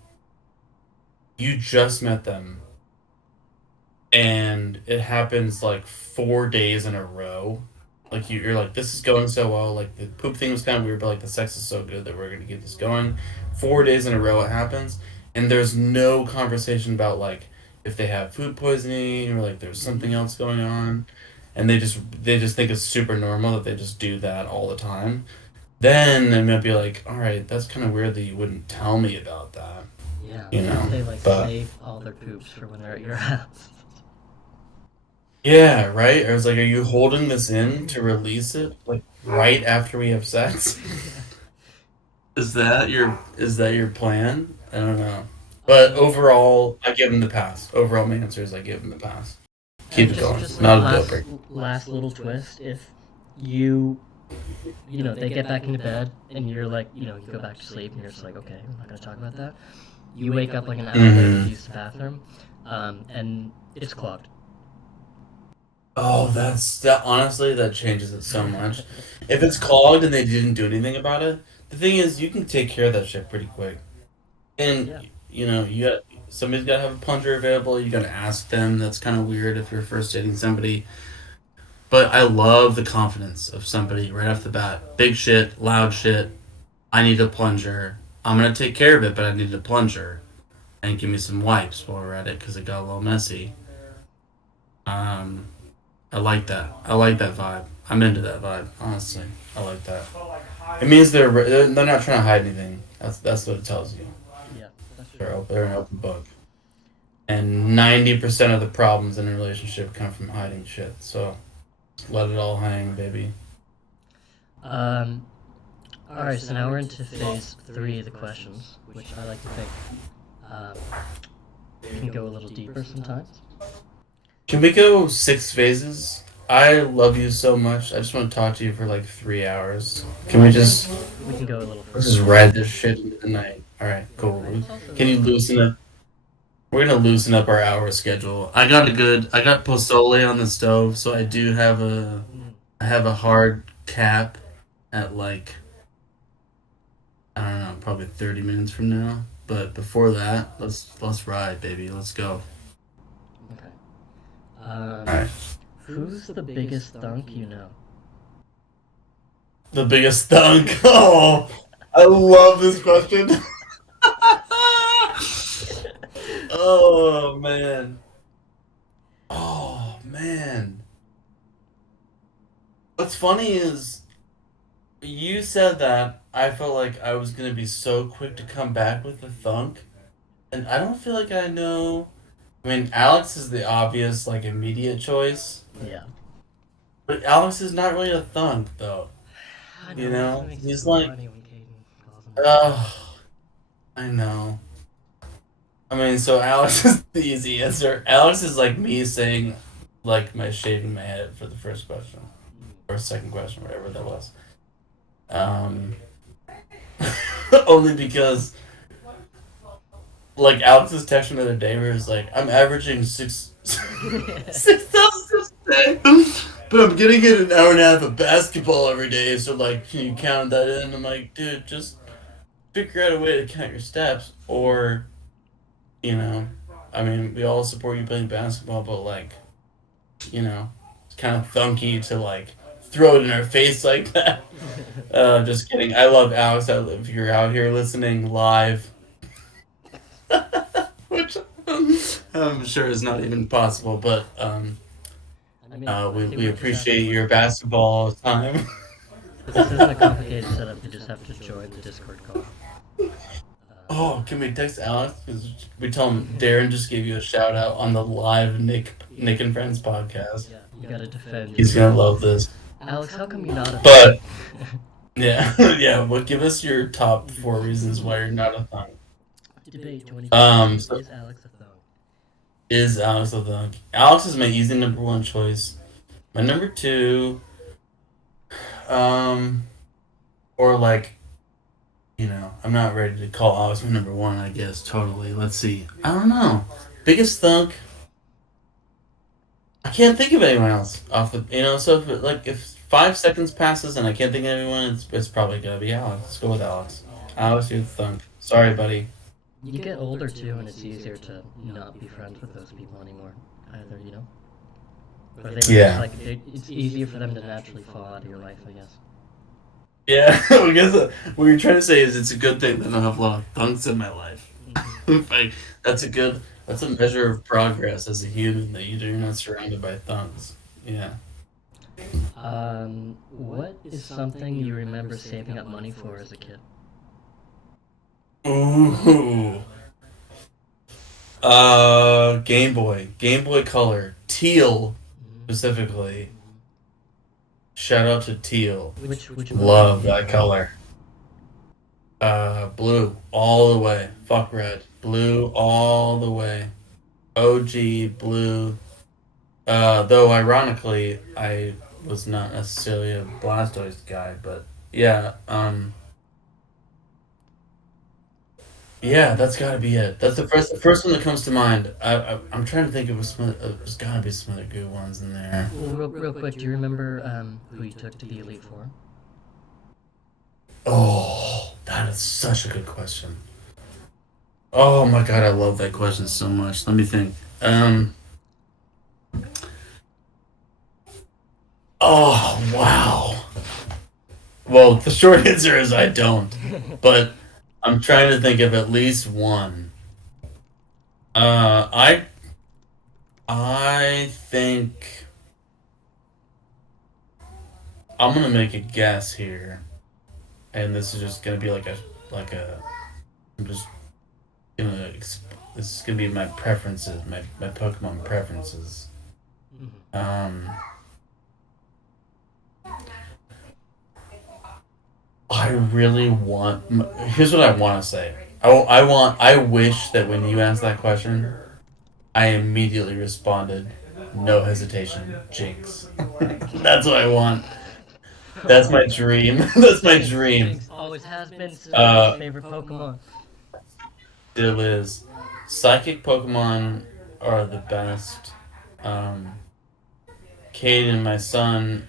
you just met them and it happens like 4 days in a row. Like you're like, this is going so well. Like the poop thing was kind of weird, but like the sex is so good that we're gonna keep this going. 4 days in a row it happens, and there's no conversation about like if they have food poisoning or like there's something else going on, and they just think it's super normal that they just do that all the time. Then they might be like, all right, that's kind of weird that you wouldn't tell me about that. Yeah, they But save all their poops for when they're at your house. yeah, right. I was like, are you holding this in to release it like right after we have sex? Is that your plan? I don't know. But overall, I give him the pass. Overall, my answer is I give him the pass. Keep it going. Just Not like a deal breaker. last little twist, if they get back into bed and you're like, you go back to sleep and you're just like, okay, I'm not gonna talk about that. You wake up like an hour later to use the bathroom, and it's clogged. Oh, honestly, that changes it so much. If it's clogged and they didn't do anything about it, the thing is, you can take care of that shit pretty quick. And Yeah. somebody's got to have a plunger available. You got to ask them. That's kind of weird if you're first dating somebody. But I love the confidence of somebody right off the bat. Big shit, loud shit. I need a plunger. I'm gonna take care of it, but I need a plunger. And give me some wipes while we're at it because it got a little messy. I like that. I like that vibe. I'm into that vibe. Honestly, I like that. It means they're not trying to hide anything. That's what it tells you. Yeah, that's true. They're an open book. And 90% of the problems in a relationship come from hiding shit. So let it all hang, baby. Alright, so now we're into phase 3 of the questions, which I like to think can go a little deeper sometimes. Can we go 6 phases? I love you so much. I just want to talk to you for like 3 hours. Can we just We can go a little just further. ride this shit into the night? Alright, cool. Can you loosen up? We're gonna loosen up our hour schedule. I got pozole on the stove, so I have a hard cap at like, I don't know, probably 30 minutes from now. But before that, let's ride, baby. Let's go. Okay. Alright. Who's the biggest thunk you know? The biggest thunk. Oh, I love this question. Oh man. Oh man. What's funny is you said that I felt like I was gonna be so quick to come back with the thunk, and I don't feel like I know. I mean, Alex is the obvious, like, immediate choice, Yeah. but Alex is not really a thunk, though. I You know, it know, makes it he's so like, funny when Caden calls him a thug. oh, I know. I mean, so Alex is the easy answer. Alex is like me saying, like, my shaving my head for the first question or second question, whatever that was. Um, only because like Alex's text from the other day where he was like, I'm averaging 6,000 a day, but I'm getting in an hour and a half of basketball every day. So like, can you count that in? I'm like, dude, just figure out a way to count your steps, or you know, I mean, we all support you playing basketball, but like, it's kind of thunky to like throw it in our face like that. Just kidding. I love Alex. If you're out here listening live, which I'm sure is not even possible, but I mean, I think we we just have to appreciate your basketball time. This isn't a complicated setup. You just have to join the Discord call. Oh, can we text Alex? Because we tell him Darren just gave you a shout out on the live Nick and Friends podcast. Yeah, you gotta defend He's yourself. gonna love this. Alex, how come you're not a But yeah, yeah. Well, give us your top 4 reasons why you're not a thunk. Debate 2015. So Is Alex a thug? is Alex a thunk? Alex is my easy number one choice. My number two, um, or like, I'm not ready to call Alex my number one. I guess totally. Let's see. I don't know. Biggest thunk. I can't think of anyone else off the. So if 5 seconds passes and I can't think of anyone, it's probably gonna be Alex. Let's go with Alex. Alex, you're the thunk. Sorry, buddy. You get older too, and it's easier to not be friends with those people anymore. Either, or they were Yeah. just like it's easier for them to naturally fall out of your life, I guess. Yeah, I guess what you're trying to say is it's a good thing that I don't have a lot of thunks in my life. Like, that's a measure of progress as a human that you're not surrounded by thunks. Yeah. What is something you remember saving up money for as a kid? Ooh. Game Boy Color, teal specifically. Shout out to teal. Which Love that color. Blue all the way. Fuck red. Blue all the way. OG blue. Though ironically, I was not necessarily a Blastoise guy, but yeah. Yeah, that's gotta be it. That's the first one that comes to mind. I'm trying to think of there's gotta be some other good ones in there. Well, real quick, do you remember who you took to the Elite Four? Oh, that is such a good question. Oh my god, I love that question so much. Let me think. Oh wow. Well, the short answer is I don't, but I'm trying to think of at least one. I think I'm gonna make a guess here, and this is just gonna be like a. I'm just gonna. This is gonna be my preferences, my Pokemon preferences. Um, I really want. Here's what I want to say. I wish that when you asked that question, I immediately responded, no hesitation, Jinx. That's what I want. That's my dream. That's my dream. Jinx always has been my favorite Pokemon. Still is. Psychic Pokemon are the best. Cade and my son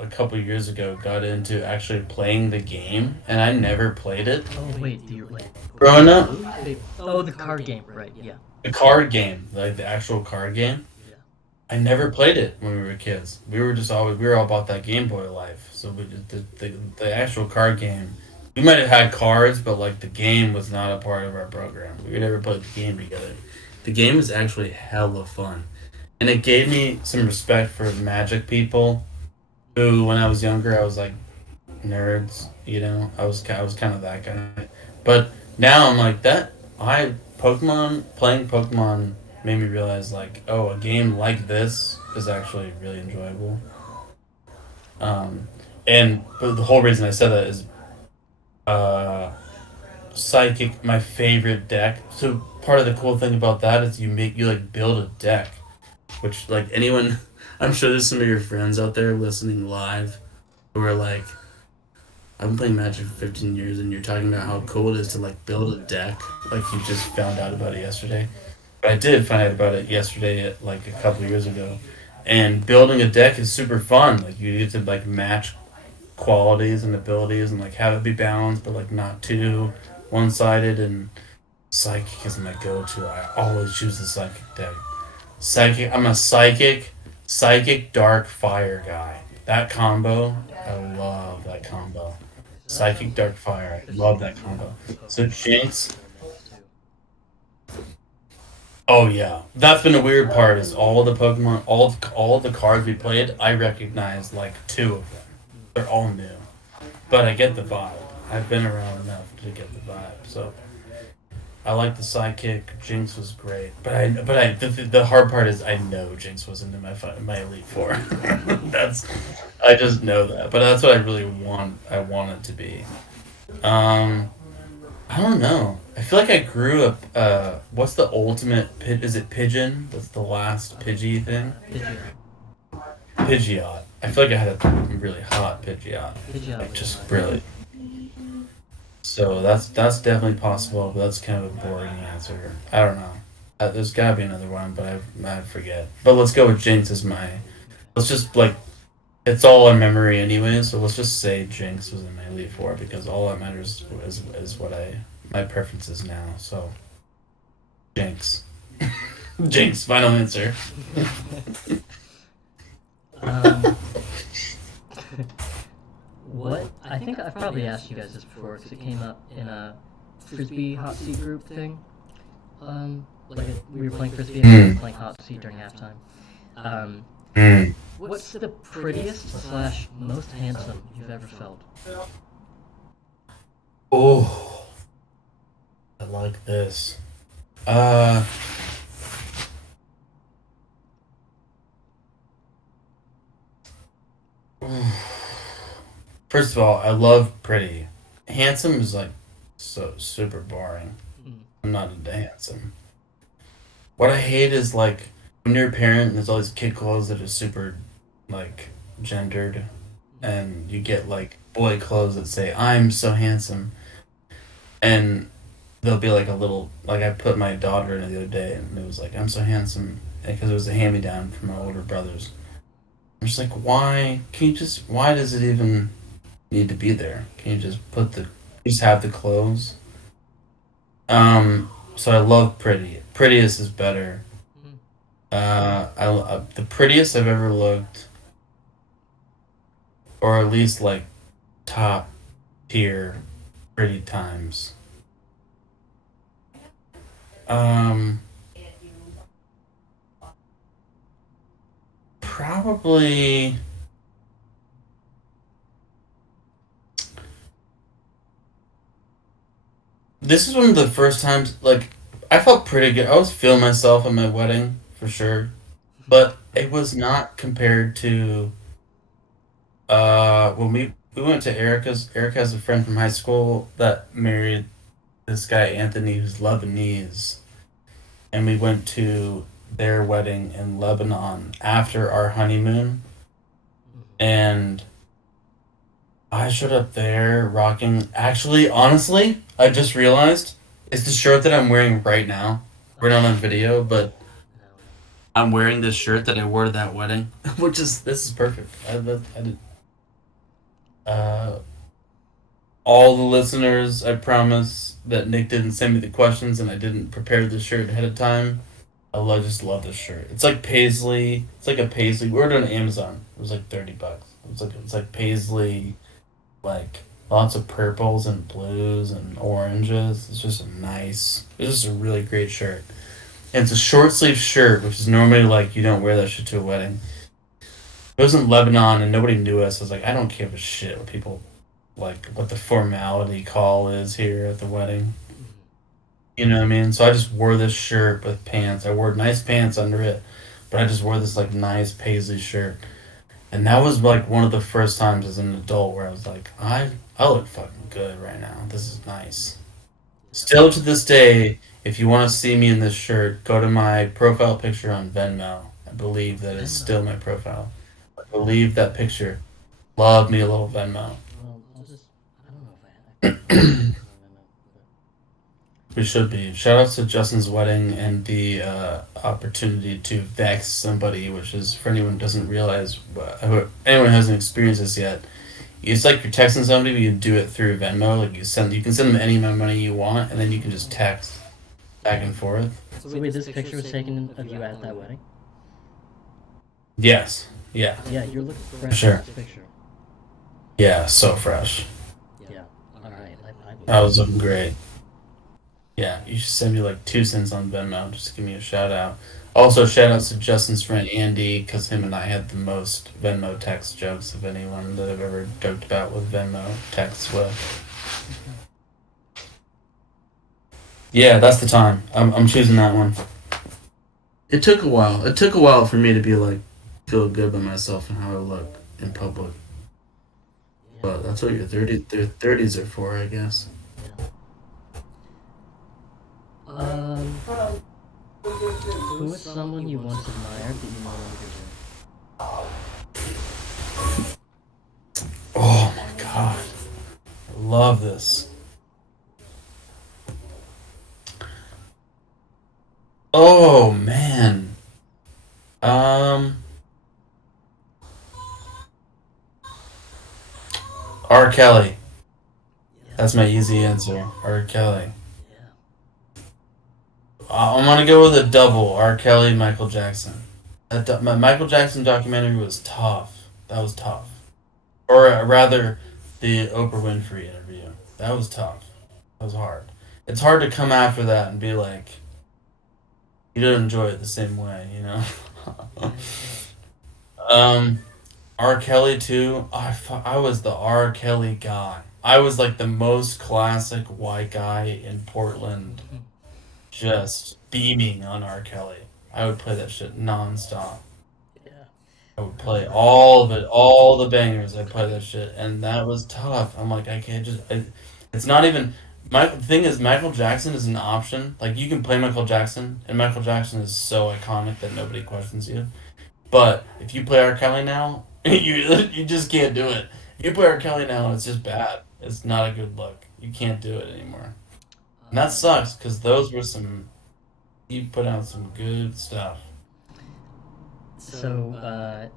a couple years ago got into actually playing the game, and I never played it. Oh wait, do you Growing up, Oh, the card game, right? Yeah. the card game, like the actual card game, Yeah. I never played it when we were kids. We were all about that Game Boy life. So we did the actual card game. We might have had cards, but like the game was not a part of our program. We never played the game together. The game was actually hella fun, and it gave me some respect for Magic people. Who, when I was younger, I was like nerds. I was kind of that guy. But now I'm like that. I Pokemon playing Pokemon made me realize like, oh, a game like this is actually really enjoyable. Um, and but the whole reason I said that is uh, Psychic, my favorite deck. So part of the cool thing about that is you like build a deck, which like anyone, I'm sure there's some of your friends out there listening live who are like, I've been playing Magic for 15 years, and you're talking about how cool it is to like build a deck, like you just found out about it yesterday. But I did find out about it yesterday, like a couple of years ago, and building a deck is super fun. Like you get to like match qualities and abilities, and like have it be balanced, but like not too one-sided. And Psychic is my go-to. I always choose the Psychic deck. Psychic. I'm a Psychic Dark Fire guy. That combo, I love that combo. Psychic Dark Fire, I love that combo. So Jinx, oh yeah, that's been a weird part. Is all the Pokemon, all the cards we played, I recognize like two of them. They're all new, but I get the vibe. I've been around enough to get the vibe. So I like the sidekick. Jinx was great, the hard part is I know Jinx was into my Elite Four. that's I just know that, but that's what I really want. I want it to be. Um, I don't know. I feel like I grew up. What's the ultimate? Is it pigeon? That's the last Pidgey thing. Pidgeot. I feel like I had a really hot Pidgeot. Like just really. So that's definitely possible, but that's kind of a boring answer. I don't know. There's gotta be another one, but I forget. But let's go with Jinx as my. Let's just like it's all in memory anyway. So let's just say Jinx was in my Elite Four because all that matters is what my preferences now. So Jinx, Jinx. Final answer. Um, what? I think I've probably asked you guys this before because it came up in a frisbee hot seat group thing. We were playing frisbee and we were playing hot seat during halftime. Um, what's the prettiest slash most handsome you've ever felt? Oh, I like this. Uh, First of all, I love pretty. Handsome is like so super boring. Mm. I'm not into handsome. What I hate is like when you're a parent and there's all these kid clothes that are super like gendered, and you get like boy clothes that say "I'm so handsome," and there'll be like a little like I put my daughter in it the other day, and it was like "I'm so handsome" because it was a hand me down from my older brothers. I'm just like, why? Can you just? Why does it even need to be there? Can you just just have the clothes? So I love pretty. Prettiest is better. Mm. The prettiest I've ever looked, or at least like top tier pretty times. Um, Probably. This is one of the first times like I felt pretty good. I was feeling myself at my wedding for sure, but it was not compared to when we went to Erica's. Erica has a friend from high school that married this guy Anthony who's Lebanese, and we went to their wedding in Lebanon after our honeymoon, and I showed up there rocking. Actually, honestly, I just realized it's the shirt that I'm wearing right now. We're not on video, but I'm wearing this shirt that I wore to that wedding, which is this is perfect. I did. Uh, all the listeners, I promise that Nick didn't send me the questions and I didn't prepare the shirt ahead of time. Just love this shirt. It's like paisley. It's like a paisley. We ordered it on Amazon. It was like $30. It's like paisley, like Lots of purples and blues and oranges. It's just a really great shirt. And it's a short sleeve shirt, which is normally like you don't wear that shit to a wedding. It was in Lebanon and nobody knew us. I was like, I don't give a shit what people like, what the formality call is here at the wedding. You know what I mean? So I just wore this shirt with pants. I wore nice pants under it, but I just wore this like nice paisley shirt. And that was like one of the first times as an adult where I was like, I look fucking good right now. This is nice. Still to this day, if you want to see me in this shirt, go to my profile picture on Venmo. I believe that is still my profile. I believe that picture. Love me a little Venmo. Well, I don't know if I have We should be. Shout out to Justin's wedding and the opportunity to vex somebody, which is for anyone who doesn't realize, anyone who hasn't experienced this yet. It's like you're texting somebody, but you do it through Venmo. Like you can send them any amount of money you want, and then you can just text back and forth. So wait, this picture was taken of you at that wedding? Yes. Yeah. Yeah, you're looking fresh Sure. in this picture. Yeah. So fresh. Yeah. All right. I was looking great. Yeah, you should send me like 2 cents on Venmo just to give me a shout out. Also, shout outs to Justin's friend Andy because him and I had the most Venmo text jokes of anyone that I've ever joked about with Venmo texts with. Yeah, that's the time. I'm choosing that one. It took a while. It took a while for me to be like feel good about myself and how I look in public. But that's what your 30s are for, I guess. Who is someone you once admired that you no longer do? Oh my god. I love this. Oh man. R. Kelly. That's my easy answer. R. Kelly. I'm gonna go with a double. R. Kelly, Michael Jackson. My Michael Jackson documentary was tough. That was tough. Or rather, the Oprah Winfrey interview. That was tough. That was hard. It's hard to come after that and be like, you don't enjoy it the same way, you know? R. Kelly too. I was the R. Kelly guy. I was like the most classic white guy in Portland, just beaming on R. Kelly. I would play that shit nonstop. Yeah. I would play all of it, all the bangers. I play that shit, and that was tough. I'm like, I can't just. It's not even. The thing is, Michael Jackson is an option. Like you can play Michael Jackson, and Michael Jackson is so iconic that nobody questions you. But if you play R. Kelly now, you just can't do it. If you play R. Kelly now, it's just bad. It's not a good look. You can't do it anymore. And that sucks because those were some. You put out some good stuff. So, I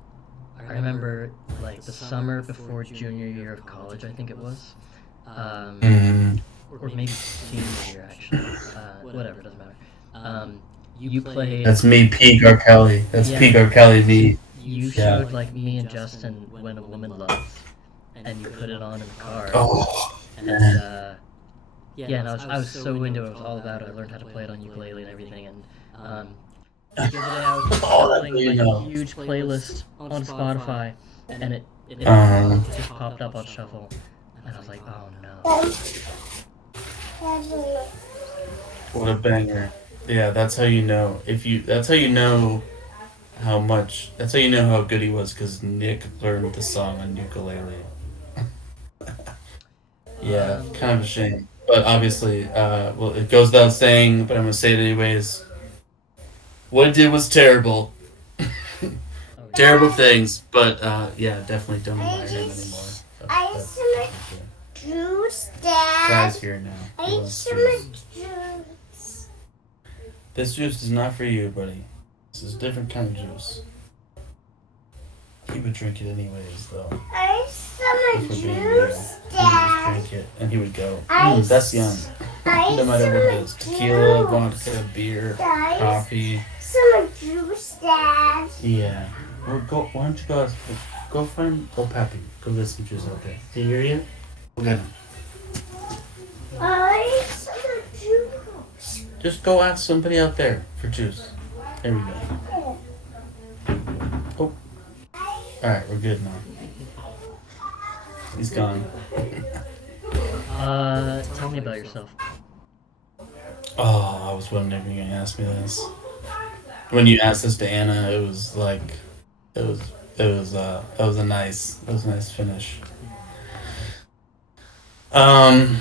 remember, like, the summer before junior year of college, I think it was. Or maybe senior year, actually. Whatever, doesn't matter. You played... That's me, peak R. Kelly. That's Yeah. peak R. Kelly me. You showed, like, me and Justin When a Woman Loves, and you put it on in the car. Oh, And, yeah, and I was so into it. It was all about it. I learned how to play it on ukulele and everything, and, the other day I was playing like a huge playlist on Spotify, and it just popped up on shuffle, and I was like, oh no. what a banger. Yeah, that's how you know. That's how you know how much. That's how you know how good he was because Nick learned the song on ukulele. Yeah, kind of a shame. But obviously, well, it goes without saying, but I'm gonna say it anyways. What it did was terrible. Terrible things, but yeah, definitely don't admire him anymore. Juice, Dad. Guy's here now. I He need wants some juice. This juice is not for you, buddy. This is a different kind of juice. He would drink it anyways, though. I need If some we're being real. juice, He would just Dad. drink it, and he would go, I that's young. I No need matter what it is. some Tequila, juice. vodka, beer, Dad. coffee. Some juice, Dad. Yeah. Well, why don't you go find Pappy. Go get some juice out there. Do you hear you? We'll get him. I some juice. Just go ask somebody out there for juice. There we go. Oh. Alright, we're good now. He's gone. Tell me about yourself. Oh, I was wondering if you were gonna ask me this. When you asked this to Anna, it was like, it was a nice finish. I'm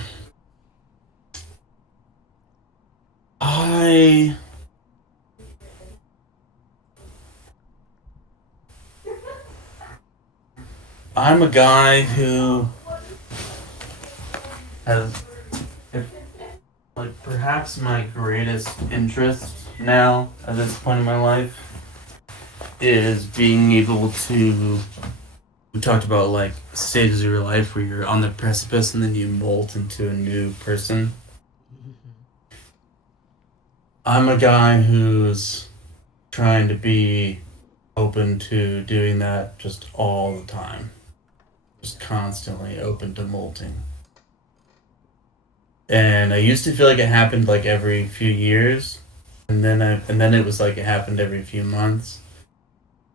a guy who has, like, perhaps my greatest interest now at this point in my life is being able to. We talked about like stages of your life where you're on the precipice and then you molt into a new person. I'm a guy who's trying to be open to doing that just all the time. Just constantly open to molting. And I used to feel like it happened like every few years, and then it was like it happened every few months.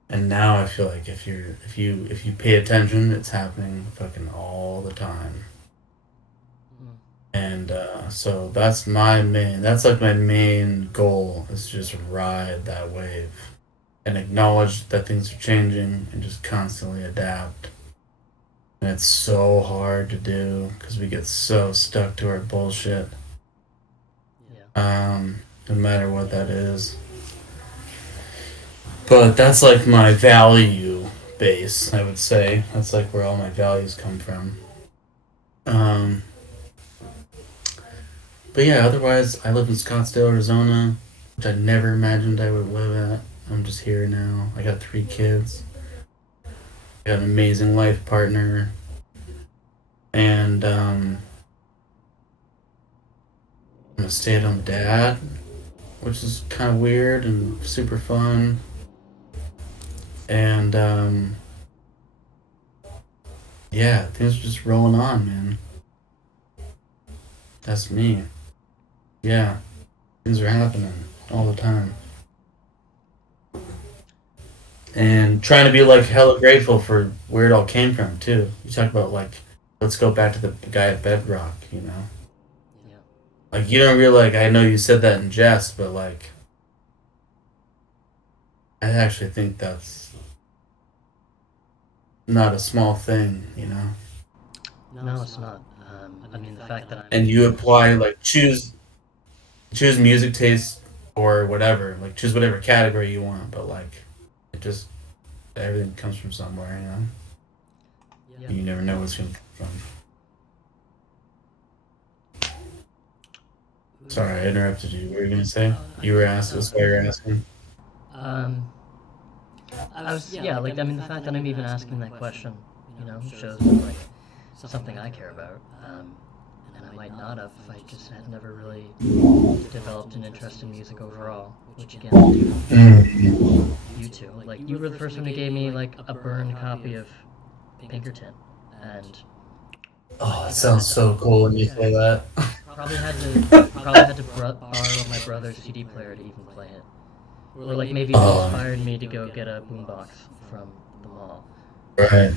And now I feel like if you pay attention, it's happening fucking all the time. And so that's my main goal is to just ride that wave and acknowledge that things are changing and just constantly adapt. And it's so hard to do because we get so stuck to our bullshit. Yeah. No matter what that is. But that's like my value base, I would say. That's like where all my values come from. But yeah, otherwise, I live in Scottsdale, Arizona, which I never imagined I would live at. I'm just here now. I got 3 kids. I got an amazing life partner. And I'm a stay-at-home dad, which is kind of weird and super fun. And yeah, things are just rolling on, man. That's me. Yeah, things are happening all the time. And trying to be like hella grateful for where it all came from too. You talk about like, let's go back to the guy at Bedrock, you know? Yeah. Like you don't realize, I know you said that in jest, but like, I actually think that's not a small thing, you know? No, it's not. I mean, the fact that I'm. And you apply like choose music taste or whatever, like choose whatever category you want, but like it just everything comes from somewhere, you know. Yeah. You never know what's gonna come from. Sorry, I interrupted you. What were you gonna say? You were asked. That's why you're asking. I was, yeah, like, I mean, the fact that I'm even asking that question, shows like something I care about. And I might not have if I just had never really developed an interest in music overall, which again, I do. You two, like, you were the first one who gave me like a burned copy of Pinkerton, and Oh, it sounds so cool when you say that. probably had to borrow my brother's CD player to even play it. Or like maybe it inspired me to go get a boombox from the mall. Right.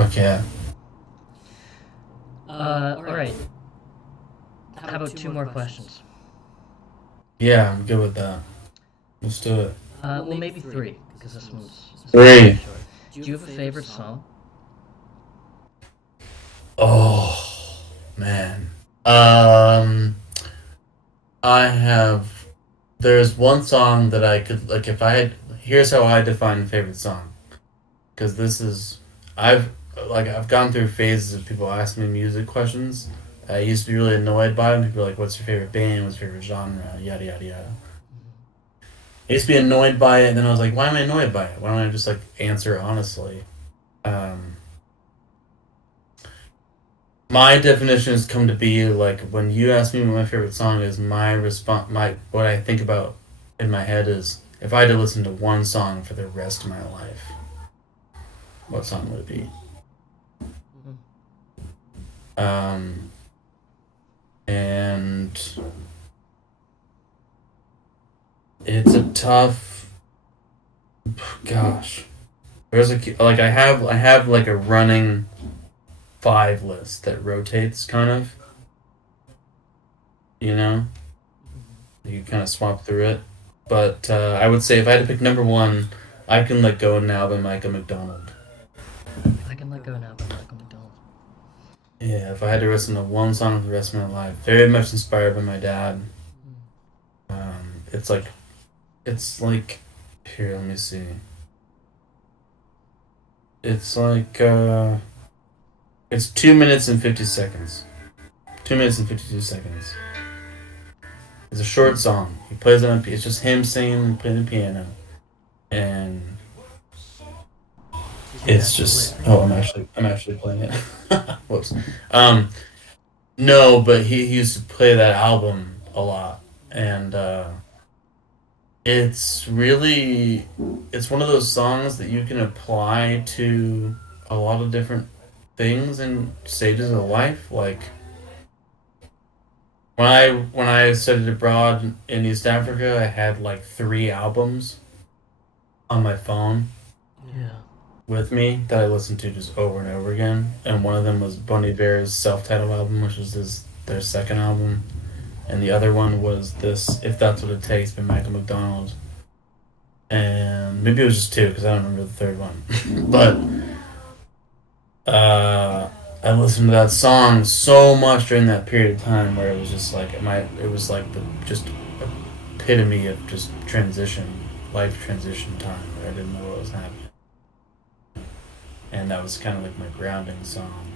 Okay. Alright. How about 2 more questions? Yeah, I'm good with that. Let's do it. Well, maybe 3, because this one's 3. short. Do you have a favorite song? Oh, man. I have. There's one song that I could like if I had. Here's how I define a favorite song, because this is I've gone through phases of people asking me music questions. I used to be really annoyed by them. People are like, "What's your favorite band? What's your favorite genre? Yada yada yada." I used to be annoyed by it, and then I was like, "Why am I annoyed by it? Why don't I just like answer honestly?" My definition has come to be like when you ask me what my favorite song is, my response, what I think about in my head is if I had to listen to one song for the rest of my life, what song would it be? And it's a tough. Gosh, I have like a running 5 list that rotates kind of. You know, you kind of swap through it. But I would say if I had to pick number one, I Can Let Go Now by Michael McDonald. I Can Let Go Now by Michael McDonald. Yeah, if I had to listen to one song for the rest of my life, very much inspired by my dad. It's like, here, let me see. It's like, it's 2 minutes and 50 seconds. 2 minutes and 52 seconds. It's a short song. He plays it on, it's just him singing and playing the piano. And it's just, I'm actually playing it. Whoops. No, but he used to play that album a lot. And, it's one of those songs that you can apply to a lot of different things and stages of life. Like when I studied abroad in East Africa, I had like 3 albums on my phone Yeah. with me that I listened to just over and over again. And one of them was Bon Iver's self-titled album, which was their second album. And the other one was this If That's What It Takes by Michael McDonald. And maybe it was just 2 because I don't remember the third one. But I listened to that song so much during that period of time where it was just like it was like the just epitome of just life transition time where I didn't know what was happening. And that was kind of like my grounding song.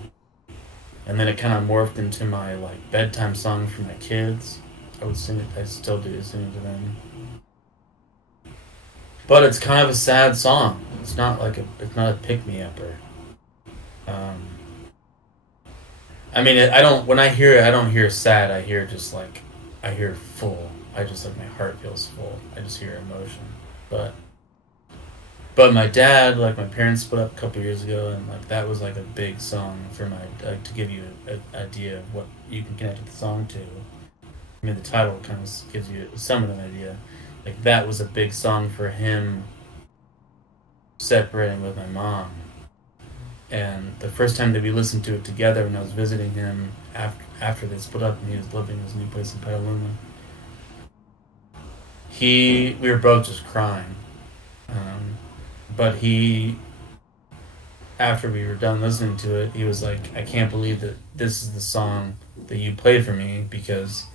And then it kind of morphed into my like bedtime song for my kids. I would sing it. I still do sing it to them. But it's kind of a sad song. It's not it's not a pick me upper. I mean, when I hear it, I don't hear sad. I hear I hear full. I just like my heart feels full. I just hear emotion. But my dad, like my parents split up a couple years ago, and like that was like a big song for to give you an idea of what you can connect the song to. I mean, the title kind of gives you some of an idea. Like that was a big song for him separating with my mom. And the first time that we listened to it together when I was visiting him after they split up and he was living in his new place in Petaluma, we were both just crying. But after we were done listening to it, he was like, I can't believe that this is the song that you played for me because,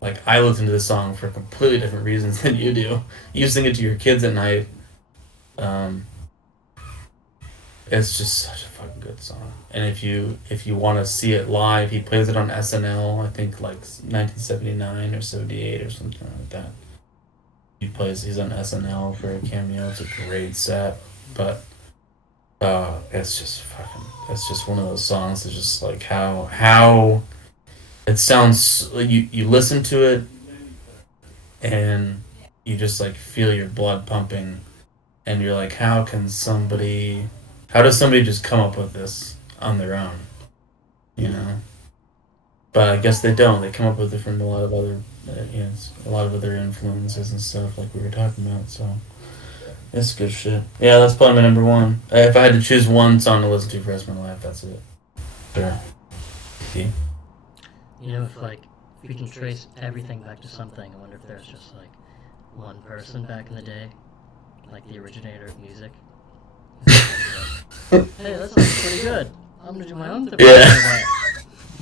like, I listen to this song for completely different reasons than you do. You sing it to your kids at night. It's just such a fucking good song. And if you want to see it live, he plays it on SNL, I think like 1979 or 78 or something like that. He's on SNL for a cameo. It's a great set, but it's just one of those songs that's just like how it sounds. You listen to it, and you just like feel your blood pumping, and you're like, how does somebody just come up with this on their own, you know? But I guess they don't. They come up with it from a lot of other influences and stuff like we were talking about. So it's good shit. Yeah, that's probably my number one. If I had to choose one song to listen to for the rest of my life, that's it. Sure. See? You know, if we can trace everything back to something, I wonder if there's just like one person back in the day, like the originator of music. Hey, that sounds pretty good. I'm gonna do my own thing. Yeah.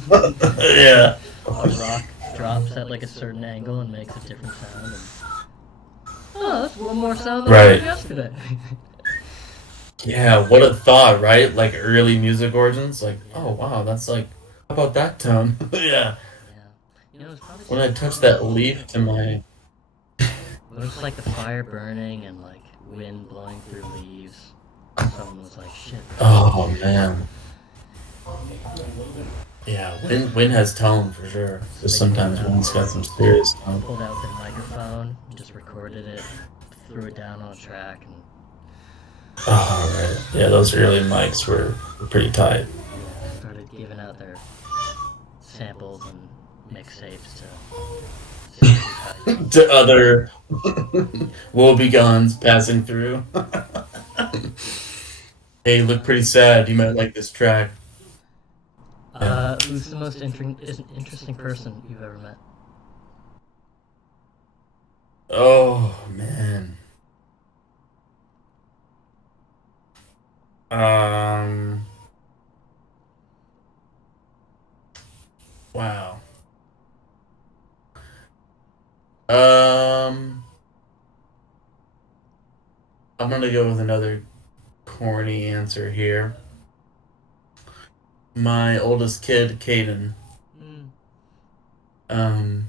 Yeah. A rock drops at like a certain angle and makes a different sound. And, oh, that's one more sound than I heard yesterday. Yeah, what a thought, right? Like early music origins. Like, oh wow, that's like, how about that tone? Yeah. Yeah. You know, it's probably When I touch that leaf to my. It was like the fire burning and like wind blowing through leaves. Someone was like, shit. Oh man. Yeah, wind has tone for sure. Just sometimes wind's got some serious tone. Pulled out the microphone, just recorded it, threw it down on a track, and Oh right. Yeah, those early mics were pretty tight. started giving out other samples and mixtapes to see if he tries. To other wobegones passing through. Hey, you look pretty sad. You might like this track. Who's the most interesting person you've ever met? Oh man. Um. Wow. Um. I'm gonna go with another corny answer here. My oldest kid, Caden. Mm. Um.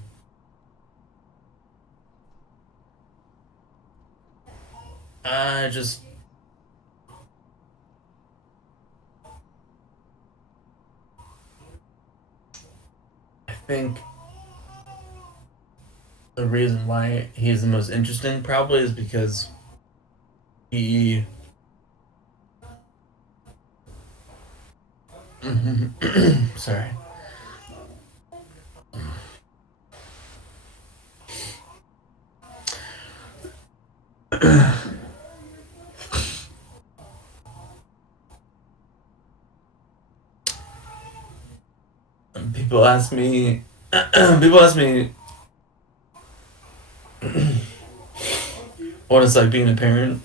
I just. I think the reason why he's the most interesting probably is because he. Sorry. People ask me. People ask me what it's like being a parent.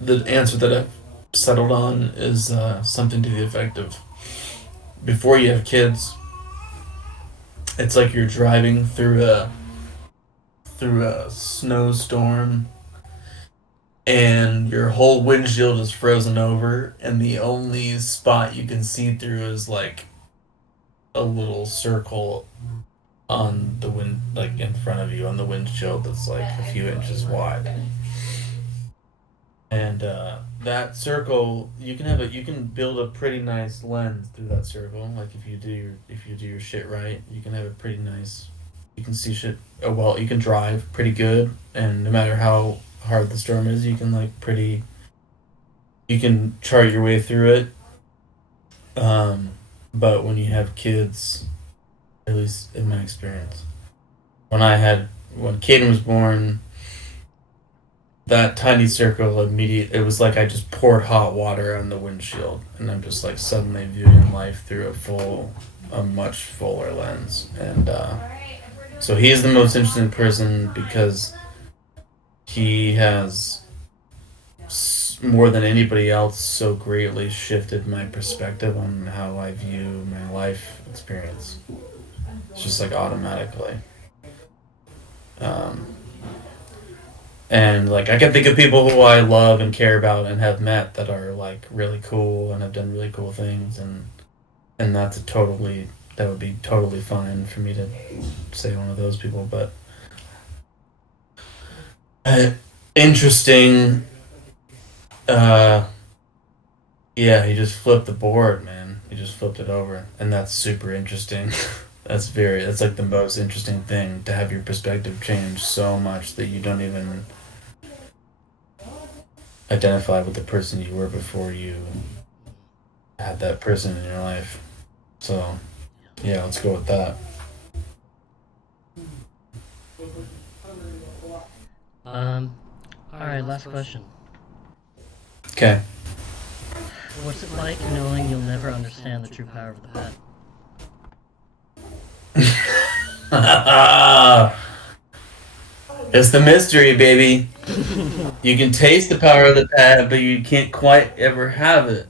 The answer that I've settled on is something to the effect of before you have kids, it's like you're driving through a snowstorm and your whole windshield is frozen over and the only spot you can see through is like a little circle on the wind like in front of you on the windshield that's like a few inches wide. And that circle, you can build a pretty nice lens through that circle. Like if you do your shit right, you can have a pretty nice. You can see shit. Oh well, you can drive pretty good, and no matter how hard the storm is, you can like pretty. You can chart your way through it. Um, but when you have kids, at least in my experience, when Caden was born, that tiny circle it was like I just poured hot water on the windshield and I'm just like suddenly viewing life through a much fuller lens. And so he's the most interesting person because he has more than anybody else so greatly shifted my perspective on how I view my life experience. It's just like automatically. um, And like I can think of people who I love and care about and have met that are like really cool and have done really cool things, and that would be totally fine for me to say one of those people. But uh, interesting. Uh, yeah, he just flipped the board, man. He just flipped it over, and that's super interesting. That's like the most interesting thing to have your perspective change so much that you don't even identify with the person you were before you had that person in your life. So, yeah, let's go with that. Um, alright, last question. Okay. What's it like knowing you'll never understand the true power of the pet? It's the mystery, baby. You can taste the power of the pad, but you can't quite ever have it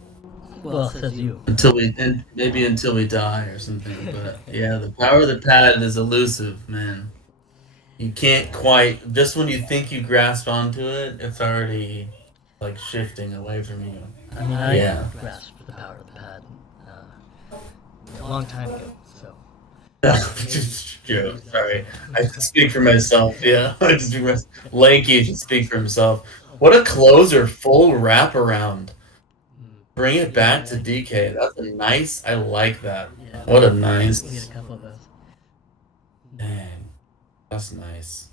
Well, says you. and maybe until we die or something. But yeah, the power of the pad is elusive, man. You can't quite. Just when you think you grasp onto it, it's already like shifting away from you. I mean, I Yeah. grasped the power of the pad a long time ago, so. Yeah, sorry. I can speak for myself. Yeah, I just speak for myself. Lanky should speak for himself. What a closer, full wraparound. Bring it back to DK. That's a nice. I like that. Yeah, What a we get nice. a couple of those. Dang, that's nice.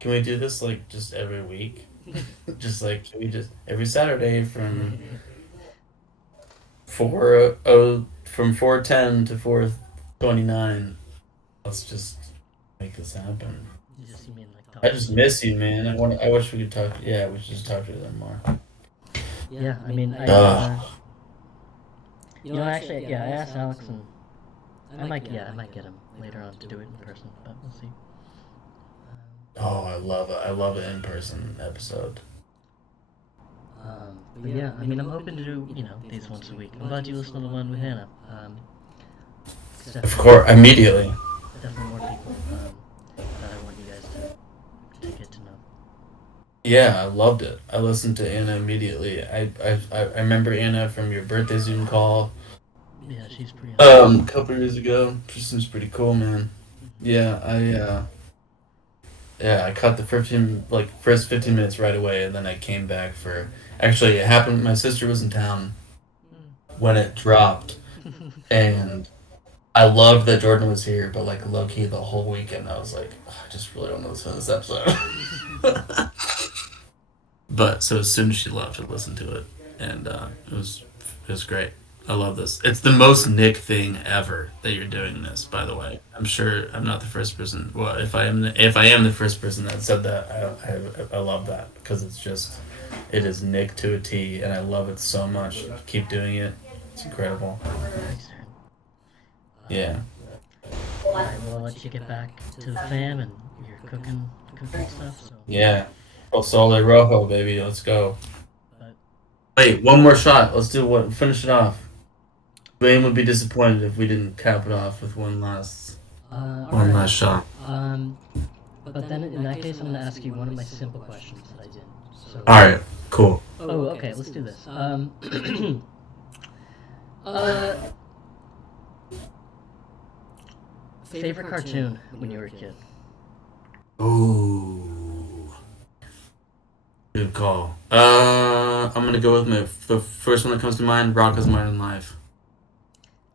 Can we do this like just every week? Just like can we just every Saturday from 410 to 429. Let's just make this happen. You mean like talk I to just them? miss you, man. I wish we could talk. Yeah, we should just talk to them more. Yeah, I mean, Ugh. actually, yeah, I asked Alex, and I might get him later on to do it in person, but we'll see. Oh, I love it. I love an in-person episode. But yeah, I mean, I'm hoping to do, these once a week. I'm glad you listened to the one with Hannah. It's Of course, immediately. definitely more people that I want you guys to get to know. Yeah, I loved it. I listened to Anna immediately. I remember Anna from your birthday Zoom call. Yeah, she's pretty awesome. A couple years ago. She seems pretty cool, man. Yeah, I caught the first 15 minutes right away, and then I came back for. Actually, it happened. My sister was in town when it dropped, and I loved that Jordan was here. But like low key, the whole weekend, I was like, "Ugh, I just really don't know this episode. But so as soon as she left, I listened to it, and it was great. I love this. It's the most Nick thing ever that you're doing this. By the way, I'm sure I'm not the first person. Well, if I am the first person that said that, I love that because it is Nick to a T, and I love it so much. Keep doing it. It's incredible. Thanks, Darren. Yeah. Alright, well, I'll let you get back to the fam and your cooking stuff. So, Yeah. El Sole Rojo, baby. Let's go. but Wait, one more shot. Let's do what? Finish it off. Wayne would be disappointed if we didn't cap it off with one last alright. shot. But then in that case, I'm gonna ask you one of my simple questions that I did. So. All right. Cool. Oh, okay. Let's do this. Uh, favorite cartoon when you were a kid? Ooh. Good call. I'm gonna go with the first one that comes to mind. Rocko's Modern Life.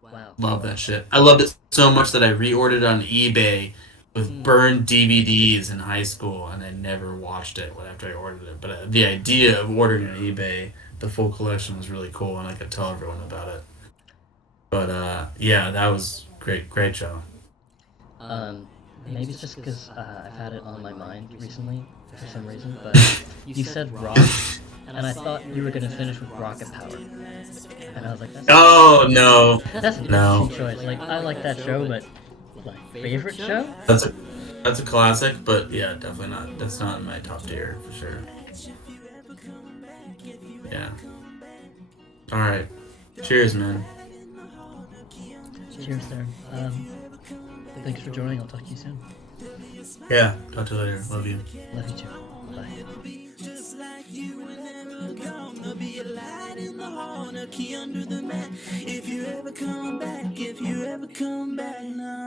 Wow. Love that shit. I loved it so much that I reordered it on eBay with burned DVDs in high school, and I never watched it after I ordered it. But the idea of ordering on eBay the full collection was really cool, and I could tell everyone about it. But yeah, that was great show. Maybe it's just because I've had it on my mind recently for some reason, but you said rock, and I thought you were gonna finish with Rocket Power, and I was like, Oh no, that's an no, interesting choice. Like, I like that show, but my favorite show? that's a classic. But yeah, definitely not. That's not in my top tier for sure. Yeah. All right. Cheers, man. Cheers, there. Thanks for joining. I'll talk to you soon. Yeah. Talk to you later. Love you. Love you too. Bye. Just like you were never gonna be a light in the hall, a key under the mat. If you ever come back, now.